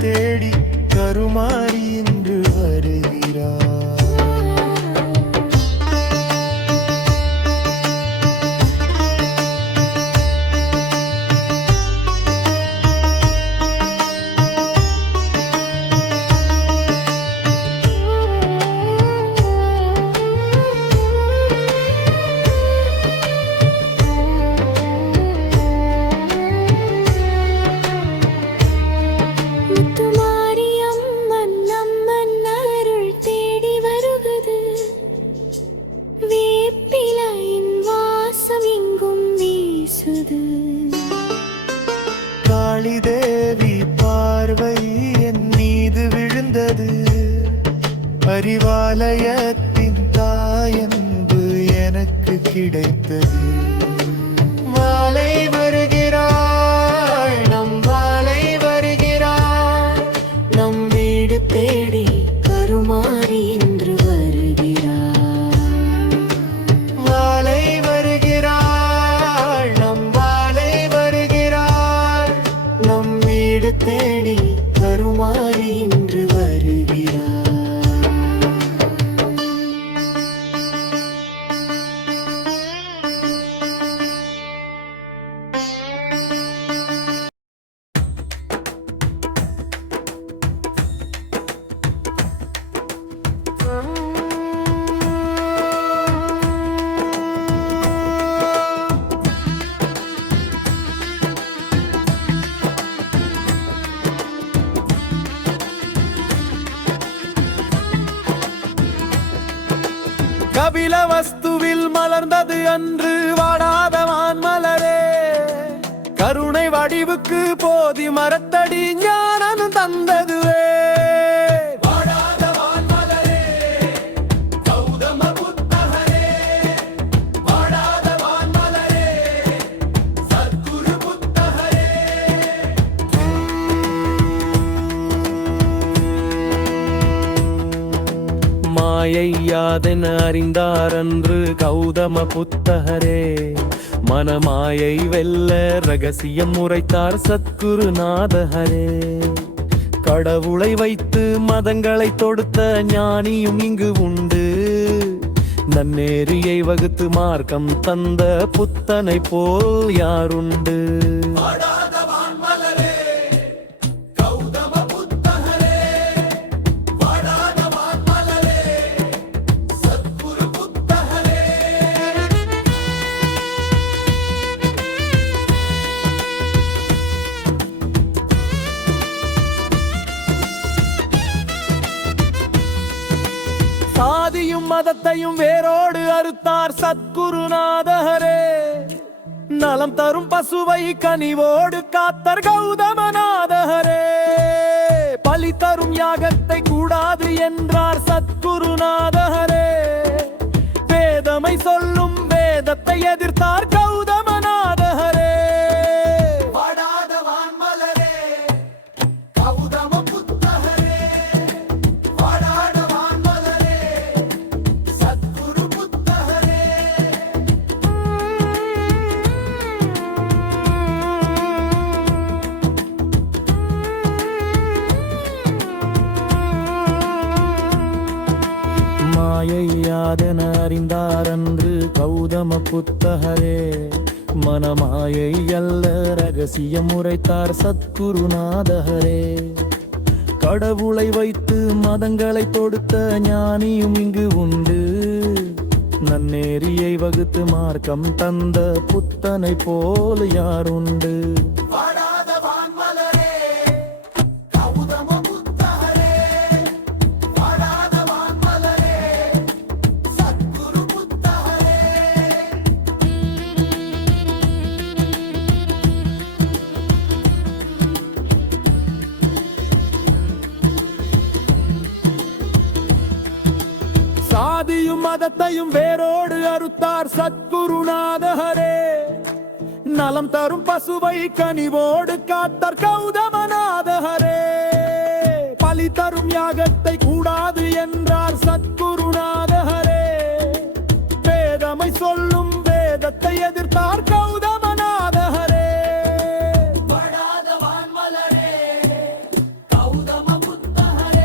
தேடி கருமாறி இன்று வருகிறார். முத்துமாரியம்மன் அம்மன் அருள் தேடி வருகுது. வேப்பிலையின் வாசம் எங்கும் வீசுது. காளி தேவி பார்வை என் மீது விழுந்தது. அறிவாலயத்தின் தாயன்பு எனக்கு கிடைத்தது. மாலை வருகிறாள், நம் வாலை வருகிறாள். நம் வீடு தேடி கருமாறி இன்று வருகிறாள். வாலை வருகிறாள், நம் வாலை வருகிறாள். நம் வீடு தேடி கருமாறி இன்று வருகிறாள். கபில வஸ்துவில் மலர்ந்தது அன்று வாடாத வான்மலரே. கருணை வடிவுக்கு போதி மரத்தடி ஞானம் தந்ததுவே. வாடாத வான்மலரே, கௌதம புத்தகரே. வாடாத வான்மலரே, சத்குரு புத்தகரே. மாயை யாதென அறிந்தார் அன்று கௌதம புத்தகரே. மனமாயை வெல்ல ரகசியம் உரைத்தார் சத்குருநாதஹரே. கடவுளை வைத்து மதங்களை தொடுத்த ஞானியும் இங்கு உண்டு. நன்னேரியை வகுத்து மார்க்கம் தந்த புத்தனை போல் யாருண்டு. சாதியும் மதத்தையும் வேரோடு அறுத்தார் சத்குருநாதஹரே. நலம் தரும் பசுவை கனிவோடு காத்தர் கௌதமநாதஹரே. பலி தரும் யாகத்தை கூடாது என்றார் சத்குருநாதஹரே. வேதமை சொல்லும் வேதத்தை எதிர்த்தார் கௌதமநாதஹரே. வாடாத வான்மலரே, கௌதம புத்தகரே. வாடாத வான்மலரே, சத்குரு புத்தகரே. மாயை யாதென அறிந்தார் அன்று கௌதம புத்தகரே. மனமாயை அல்ல ரகசியம் உரைத்தார் சத்குருநாதஹரே. கடவுளை வைத்து மதங்களை தொடுத்த ஞானியும் இங்கு உண்டு. நன்னேரியை வகுத்து மார்க்கம் தந்த புத்தனை போல் யாருண்டு. சாதியும் மதத்தையும் வேரோடு அறுத்தார் சத்குருநாதஹரே. நலம் தரும் பசுவை கனிவோடு காத்தர் கௌதமநாதஹரே. பலி தரும் யாகத்தை கூடாது என்றார் சத்குருநாதஹரே. வேதமை சொல்லும் வேதத்தை எதிர்த்தார் கௌதமநாதஹரே. வாடாத வான்மலரே, கௌதம புத்தகரே.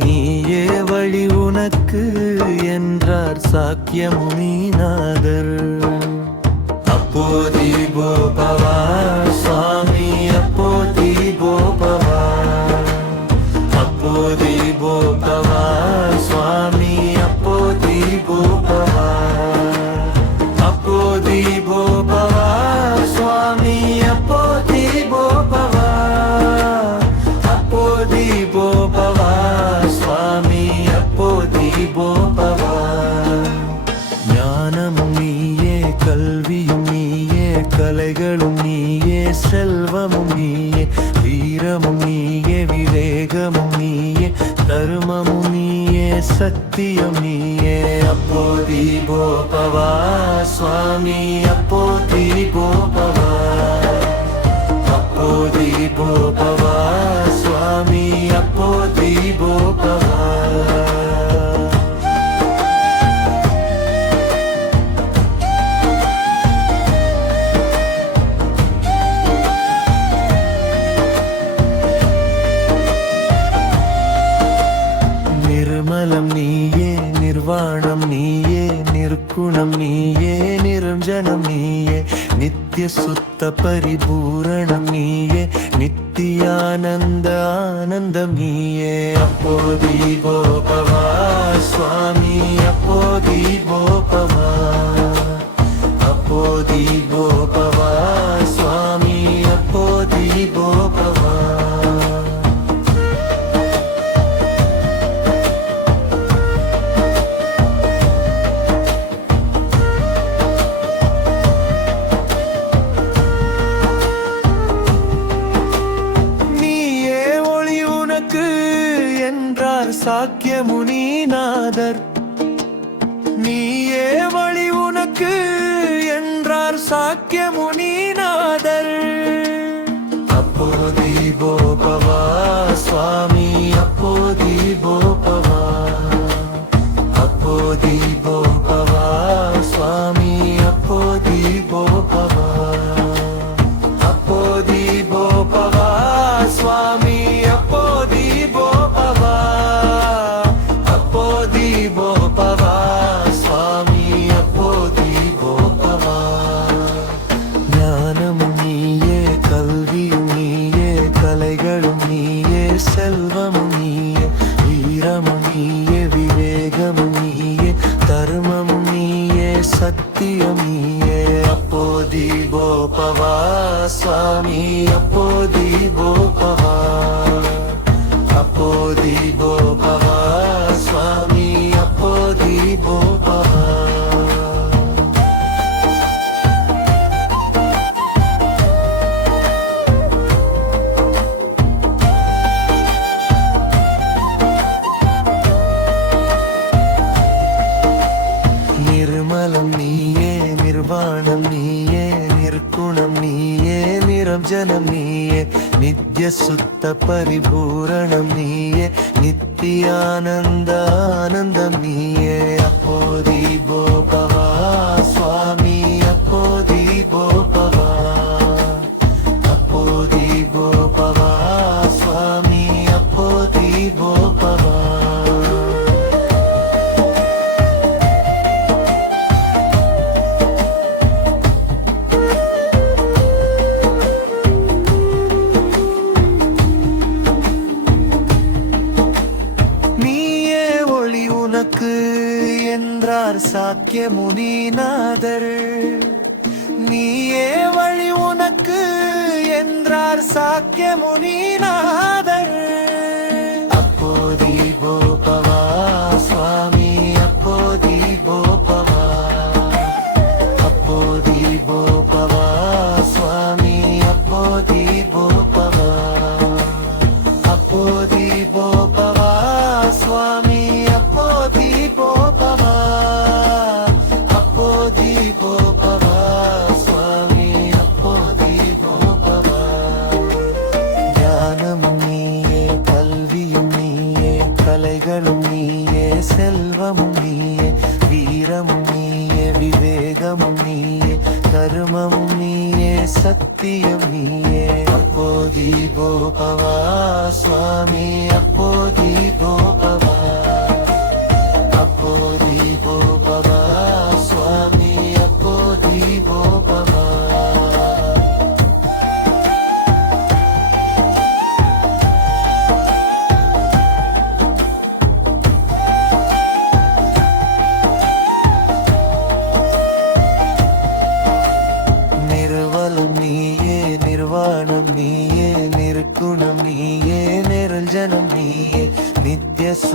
நீயே வழி உனக்கு என்றார் சாக்கிய முனிநாதர். அப்போ தீபோ பவா சுவாமி, அப்போ தீபோ பவா, அப்போ தீபோ பவா சுவாமி, அப்போ தீபோ பவா, அப்போ தீபோ பவா சுவாமி, அப்போ தீபோ பவா, அப்போ தீபோ பவா சுவாமி, அப்போ தீபோ பவா. ஞானமும் நீயே, கல்வியும் நீயே, கலைகளும் நீயே, செல்வமும் நீயே, வீரமும் நீயே, விவேகமும் நீயே, தர்மமும் நீயே, சத்தியம் நீயே. அப்போ தீபோ பவா சுவாமி, அப்போ தீபோ பவா, அப்போ தீபோ பவா சுவாமி, அப்போ தீபோ பவா. நிர்மலம் நீயே, நிர்வாணம் நீயே, நிர்குணம் நீயே, நிரஞ்சனம் நீயே, நித்திய சுத்த பரிபூரணம் நீயே, நித்தியானந்த ஆனந்தம் நீயே. அப்போ தீபோ பவா சுவாமி, அப்போ தீபோ பவா, அப்போ தீபோ பவா சுவாமி, அப்போ தீபோ பவா. சாக்கிய முனிநாதர். நீயே வழி உனக்கு என்றார் சாக்கிய முனிநாதர். அப்போ தீபோ பவா சுவாமி, அப்போ தீபோ பவா, அப்போ தீபோ பவா சுவாமி, அப்போ தீபோ பவா, அப்போ தீபோ பவா சுவாமி, அப்போ தீபோ பவா, அப்போ தீபோ பவா சுவாமி, அப்போ தீபோ பவா. ஞானமும் நீயே, கல்வியும் நீயே, கலைகளும் நீயே, செல்வமும் நீயே, வீரமும் நீயே, விவேகமும் நீயே, தர்மமும் நீயே, சத்தியம் நீயே. அப்போ தீபோ பவா சுவாமி, அப்போ தீபோ பவா, அப்போ தீபோ பவா சுவாமி, அப்போ தீபோ பவா. நிர்மலம் நீயே, நிர்வாணம் நீயே, நிர்குணம் நீயே, நிரஞ்சனம் நீயே, நித்திய சுத்த பரிபூரணம் நீயே, நித்தியானந்த ஆனந்தம் நீயே. அப்போ தீபோ பவா சுவாமி, அப்போ தீபோ பவா, அப்போ தீபோ பவா சுவாமி, அப்போ தீபோ பவா. என்றார் சாக்கிய முனிநாதர். நீயே வழி உனக்கு என்றார் சாக்கிய முனிநாதர். அப்போ தீபோ பவா சுவாமி, அப்போ தீபோ பவா, அப்போ தீபோ பவா சுவாமி, அப்போ தீபோ பவா, அப்போ தீபோ பவா சுவாமி, அப்போ தீபோ பவா, அப்போ தீபோ பவா சுவாமி, அப்போ தீபோ பவா. ஞானமும் நீயே, கல்வியும் நீயே, கலைகளும் நீயே, செல்வமும் நீயே, வீரமும் நீயே, விவேகமும் நீயே, தர்மமும் நீயே, சத்தியம் நீயே. அப்போ தீபோ பவா சுவாமி, அப்போ தீபோ பவா.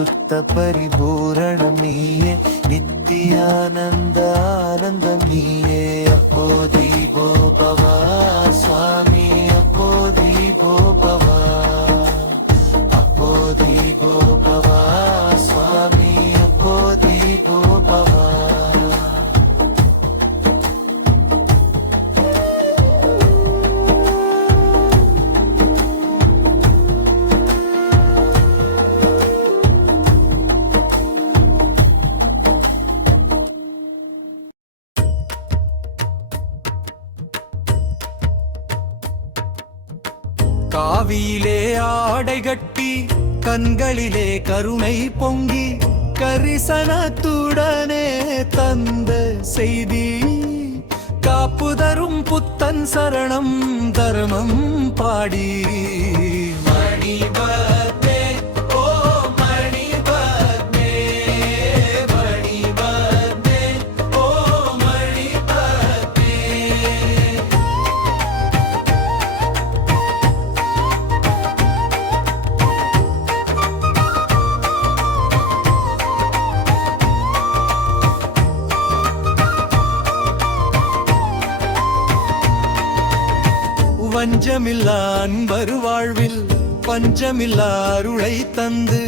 சுத்த பரிபூரணம் நீயே நித்தியானந்த ஆனந்தம் நீயே அப்போதி போபவா சுவாமி அப்போதி போபவா அப்போதி போபவா சுவாமி அப்போதி போபவா காவியிலே ஆடை கட்டி கண்களிலே கருணை பொங்கி கரிசனத்துடனே தந்த செய்தி காப்புதரும் புத்தன் சரணம் தர்மம் பாடி மணிபத்மே ஓ மணிபத்மே மணிபத்மே ஓ மணிபத்மே வஞ்சமில்லா அன்பர் வாழ்வில் பஞ்சமில்லா அருளை தந்து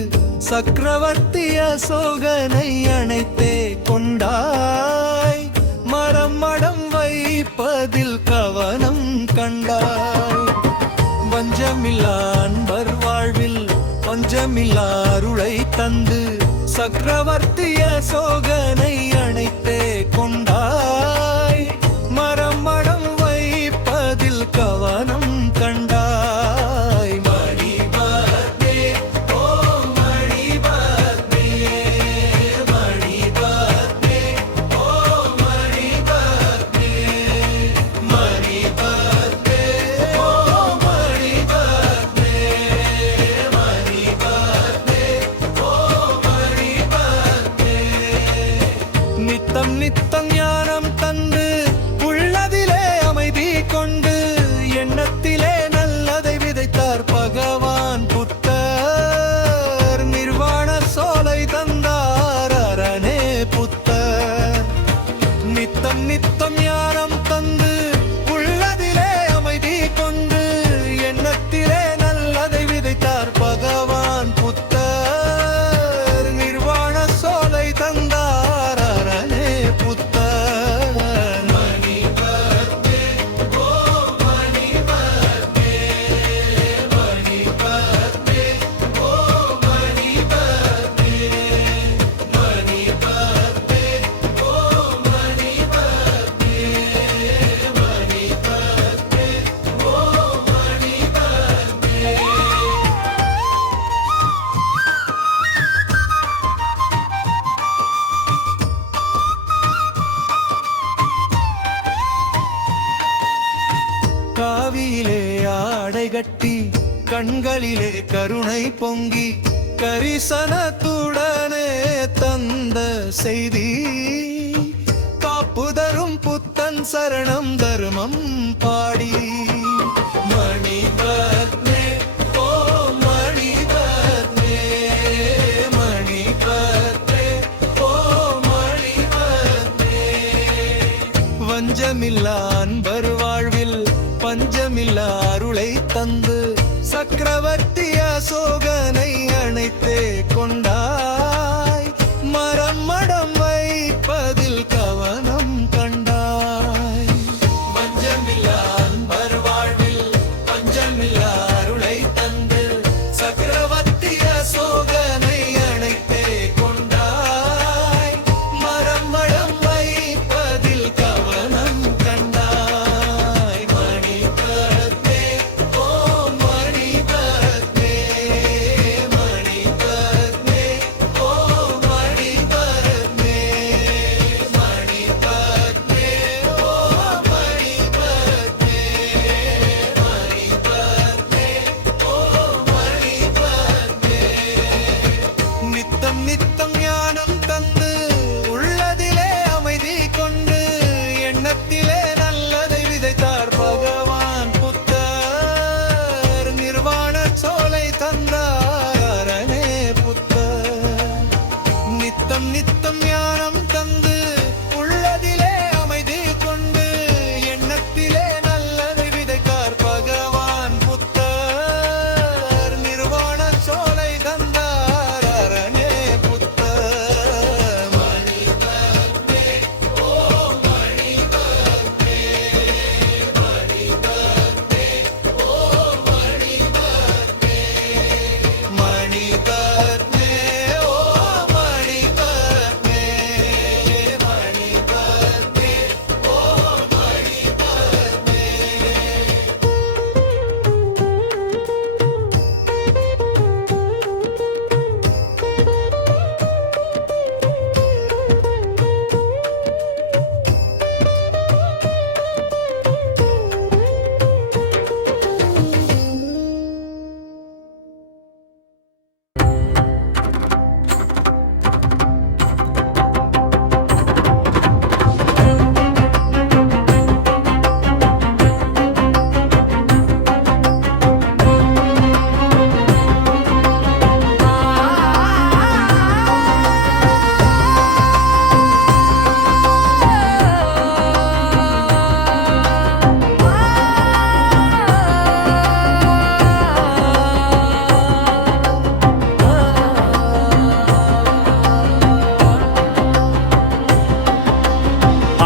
சக்கரவர்த்தி அசோகனை அணைத்தே கொண்டாய் மரம் மடம் வைப்பதில் கவனம் கண்டாய் வஞ்சமில்லா அன்பர் வாழ்வில் பஞ்சமில்லா அருளை தந்து சக்கரவர்த்தி அசோகனை அணைத்தே கொண்டாய் மரம் மடம் வைப்பதில் கவனம் கண்டாய் மணிபத்மே ஓ மணிபத்மே மணிபத்மே ஓ மணிபத்மே மணிபத்மே ஓ மணிபத்மே மணிபத்மே ஓ மணிபத்மே நித்தம் நித்தம் ஞானம் தந்து உள்ளதிலே அமைதி கொண்டு எண்ணத்திலே நல்லதை விதைத்தார் பகவான் புத்தர் நிர்வாண சோலை தந்தார் அரணே புத்தர் நித்தம் நித்தம் ஞானம் தந்து உள்ளதிலே அமைதி கொண்டு எண்ணத்திலே நல்லதை விதைத்தார் பகவான் புத்தர் நிர்வாண சோலை தந்தார் அரணே புத்தர் மணிபத்மே ஓ மணிபத்மே மணிபத்மே ஓ மணிபத்மே மணிபத்மே ஓ மணிபத்மே மணிபத்மே ஓ மணிபத்மே காவியிலே ஆடை கட்டி கண்களிலே கருணை பொங்கி கரிசனத்துடனே தந்த செய்தி காப்புதரும் புத்தன் சரணம் தர்மம் பாடி மணிபத்மே ஓ மணிபத்மே மணிபத்மே ஓ மணிபத்மே வஞ்சமில்லா அன்பர் வாழ்வில் பஞ்சமில்லா அருளை தந்து சக்கரவர்த்தி அசோகனை அணைத்தே கொண்டாய் மரம் மடம் வைப்பதில் கவனம் கண்டாய் பஞ்சமில்லா அன்பர் வாழ்வில் பஞ்சமில்லா அருளை தந்து சக்கரவர்த்தி அசோகனை அணைத்தே கொண்டாய் மரம் மடம் வைப்பதில் கவனம் கண்டாய் மணிபத்மே ஓ மணிபத்மே மணிபத்மே நித்தம் ஞானம் தந்து உள்ளதிலே அமைதி கொண்டு எண்ணத்திலே நல்லதை விதைக்கார் பகவான் புத்தர் நிர்வாண சோலை தந்தார் அரணே புத்தர் மணிபத்மே ஓ மணிபத்மே மணிபத்மே ஓ மணிபத்மே மணிபத்மே ஓ மணிபத்மே மணிபத்மே ஓ மணிபத்மே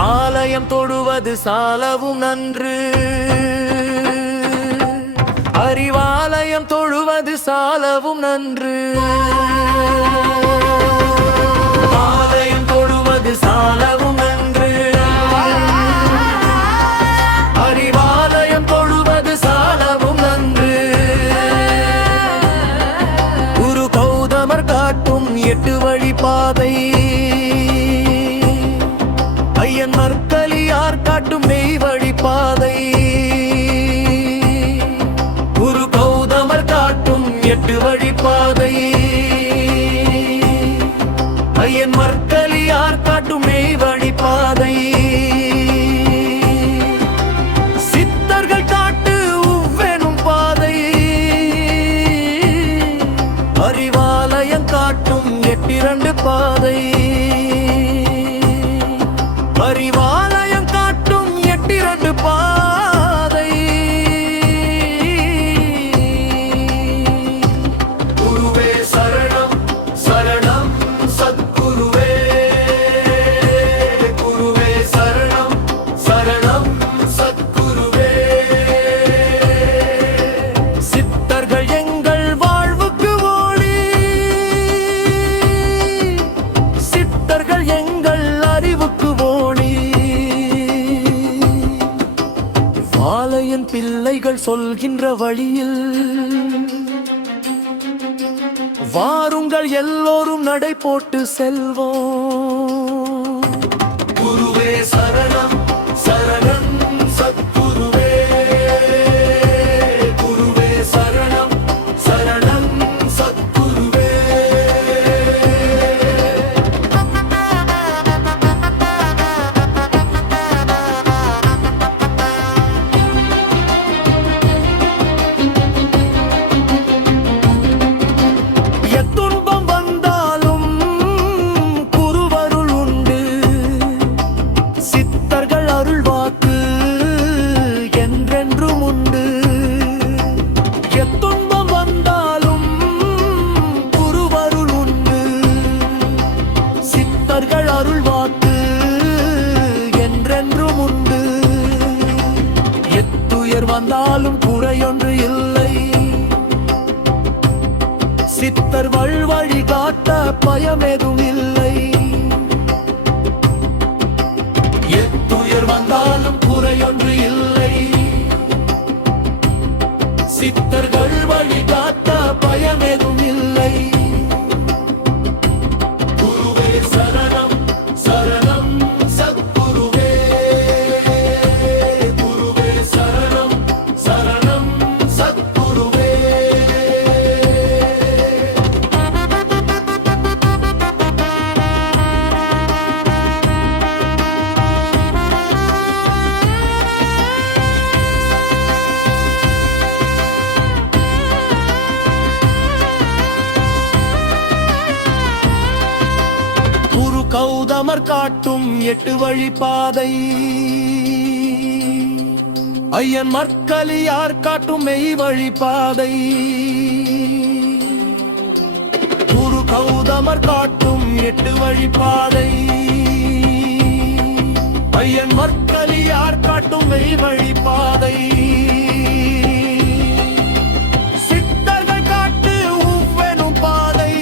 ஆலயம் தொழுவது சாலவும் நன்று, அறிவாலயம் தொழுவது சாலவும் நன்று. ஆலயம் தொழுவது சாலவும் நன்று, அறிவாலயம் தொழுவது சாலவும் நன்று. குரு கௌதமர் காட்டும் 8 வழி பாதை, ஐயன் மர்க்கலியார் காட்டும் மெய் வழி பாதை. குரு கௌதமர் காட்டும் 8 வழி பாதை, ஐயன் மர்க்கலியார் காட்டும் மெய் வழி பாதை. சித்தர்கள் காட்டு உவ்வெனும் பாதை, அறிவாலயம் காட்டும் 8 பாதை. அறிவாலயம் காட்டும் 8 பாதை. குருவே சரணம் சரணம் சத்குருவே, குருவே சரணம் சரணம் சத்குருவே. சித்தர்கள் எங்கள் வாழ்வுக்கு ஒளி, சித்தர்கள் எங்கள் அறிவுக்கு ஒளி. வாலையன் பிள்ளைகள் சொல்கின்ற வழியில் வாருங்கள் எல்லோரும் நடை போட்டு செல்வோம். குருவே சரணம் சரணம் சத்குருவே, குருவே சரணம் சரணம் சத்குருவே. எத்துன்பம் வந்தாலும் குருவருள் உண்டு, சித்தர்கள் அருள்வாக்கு என்றென்றும் உண்டு. எத்துன்பம் வந்தாலும் குருவருள் உண்டு, சித்தர்கள் அருள்வாக்கு என்றென்றும் உண்டு. எத்துயர் வந்தாலும் குறையொன்று இல்லை, சித்தர் வழி காட்ட பயமெதும் இல்லை. எத்துயர் வந்தாலும் குறையொன்று இல்லை, சித்தர்கள் வழி காட்ட பயமெதும் இல்லை. குருவே சரணம் சரணம் சத்குருவே, குருவே சரணம் சரணம் சத்குருவே. கௌதமர் காட்டும் 8 வழி பாதை, ஐயன் மற்கலியார் காட்டும் மெய் வழி பாதை. குரு கௌதமர் காட்டும் 8 வழி பாதை, ஐயன் மற்கலியார் காட்டும் மெய் வழி பாதை. சித்தர்கள் காட்டு உவ்வெனும் பாதை,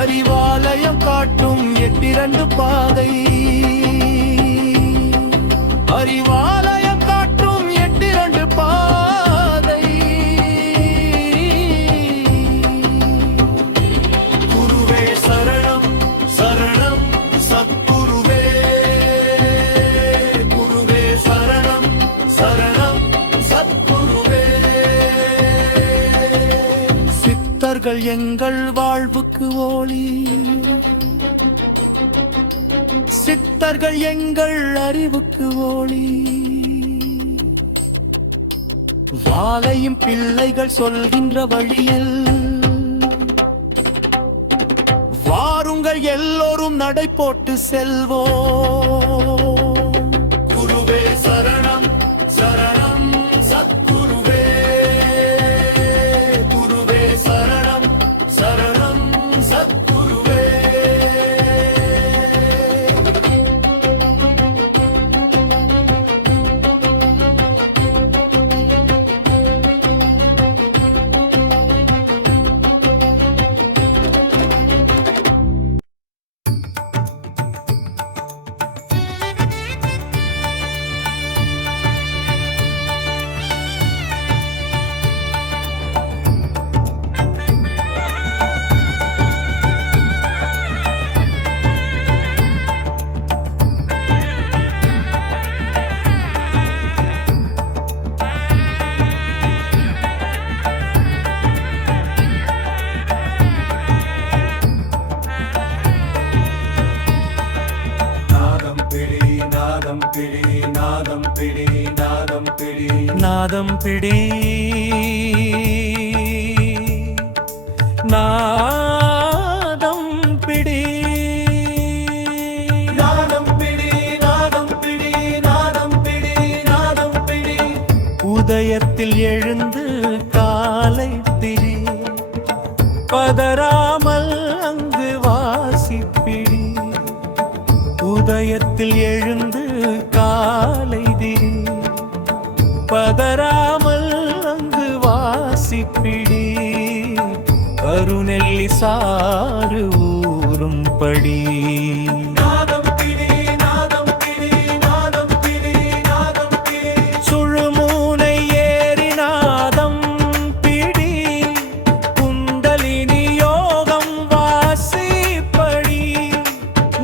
அறிவாலயம் காட்டும் 8 பாதை, அறிவாலயம் காட்டும் 8 பாதை. குருவே சரணம் சரணம் சத்குருவே, குருவே சரணம் சரணம் சத்குருவே. சித்தர்கள் எங்கள் வாழ்வுக்கு ஒளி, சித்தர்கள் எங்கள் அறிவுக்கு ஒளி. வாழையும் பிள்ளைகள் சொல்கின்ற வழியில் வாருங்கள் எல்லோரும் நடை போட்டு செல்வோம். குருவே சரணம் சரணம் சத்குருவே, குருவே சரணம் சரணம் சத்குருவே. நாதம் பிடி நாதம் பிடி, நாதம் பிடி நாதம் பிடி நாதம் பிடி நாதம் பிடி. உதயத்தில் எழுந்து காலை திரி, பதறாமல் அங்கு வாசிப்பிடி. உதயத்தில் எழுந்து காலை திரி, பதறாமல் அங்கு வாசிப்பிடி. கருநெல்லி சாறு ஊறும்படி. நாதம் பிடி நாதம் பிடி நாதம் பிடி நாதம் பிடி. சுழுமூனை ஏறி நாதம் பிடி, குண்டலினி யோகம் வாசிப்படி.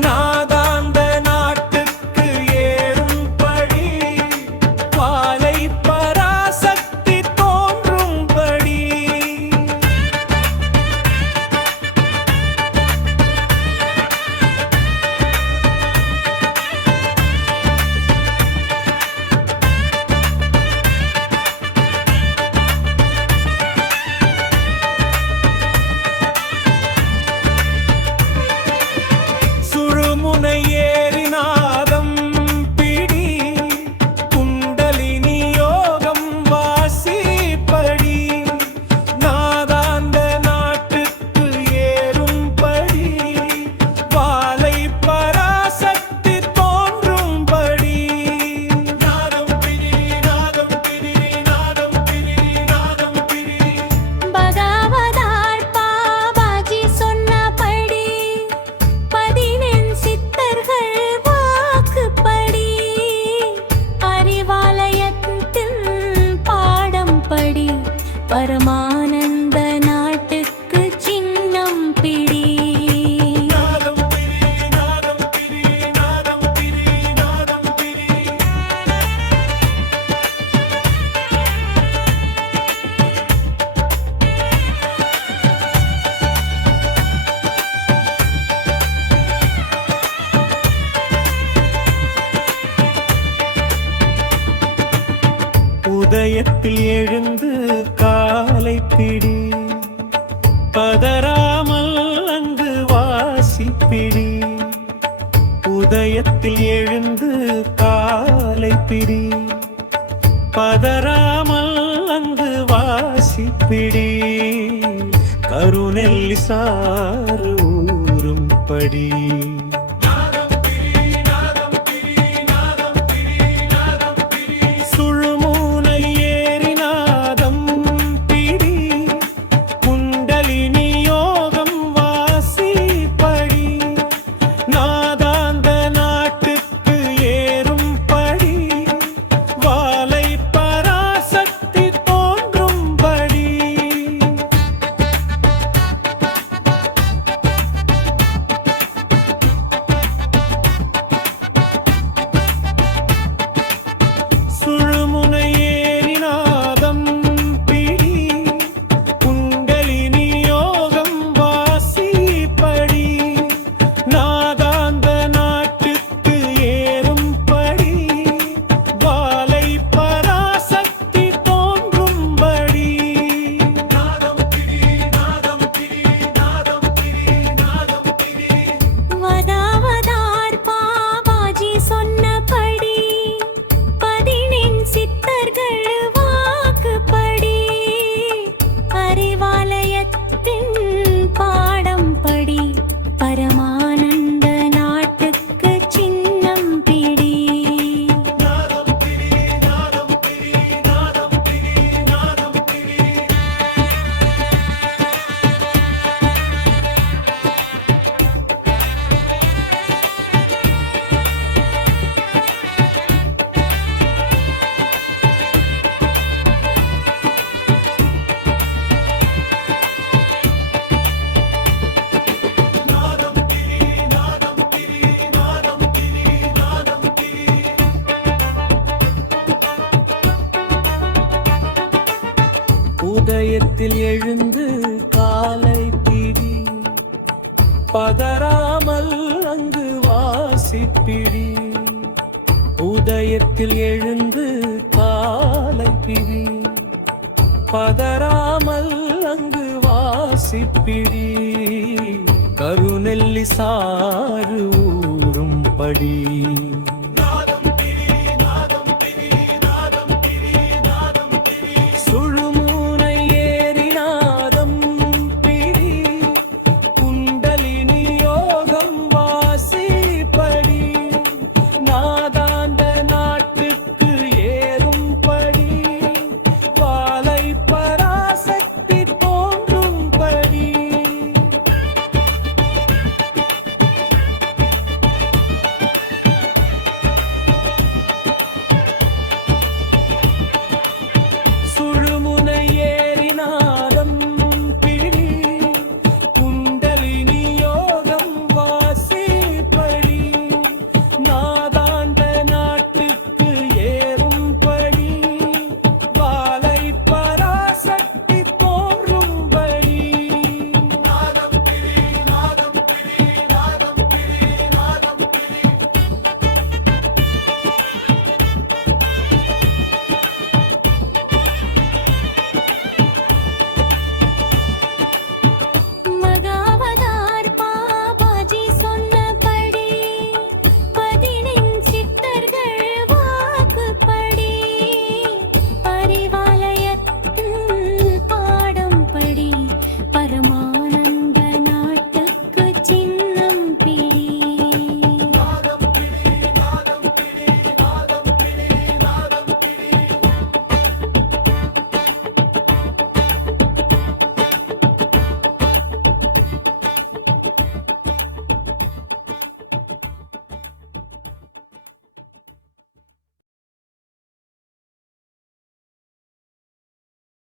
நாதாந்த நாட்டுக்கு ஏறும்படி, பாலை பராசக்தி தோன்றும்படி. சுழுமுனை ஏறி நாதம் பிடி, குண்டலினி யோகம் வாசிப்படி. நாதாந்த நாட்டுக்கு ஏறும்படி, பாலை பராசக்தி தோன்றும்படி. நாதம் பிடி நாதம் பிடி நாதம் பிடி நாதம் பிடி. பகவதார் பாபாஜி சொன்னபடி, 14 சித்தர்கள் வாக்குப்படி, அறிவாலயத்தின் பாடம் படி, பரமானந்த நாட்டுக்கு சின்னம் பிடி. நாதம் பிடி நாதம் பிடி நாதம் பிடி நாதம் பிடி. உதயத்தில் எழுந்து காலை பிடி, பதறாமல் அங்கு வா வாசிப்பிடி உதயத்தில் எழுந்து காலை பிடி பதறாமல் அங்கு வாசிப்பிடி கருநெல்லி சாறு ஊறும் படி சுழுமுனை ஏறி நாதம் பிடி குண்டலினி யோகம் வாசிப்படி நாதாந்த நாட்டுக்கு ஏறும் படி வாலை பராசக்தி தோன்றும்படி சுழுமுனை ஏறி நாதம் பிடி குண்டலினி யோகம் வாசிப்படி நாதாந்த நாட்டுக்கு ஏறும் படி வாலை பராசக்தி தோன்றும்படி வதாவதார் பாபாஜி சொன்னபடி 14 சித்தர்கள் வாக்குப்படி அறிவாலயத்தின் பாடம் படி பரமானந்த நாட்டுக்கு சின்னம் பிடி உதயத்தில் எழுந்து காலை பிடி பதறாமல் அங்கு வாசிப்பிடி உதயத்தில் எழுந்து காலை பிடி பதறாமல் அங்கு வாசிப்பிடி கருநெல்லி சாறு ஊறும் படி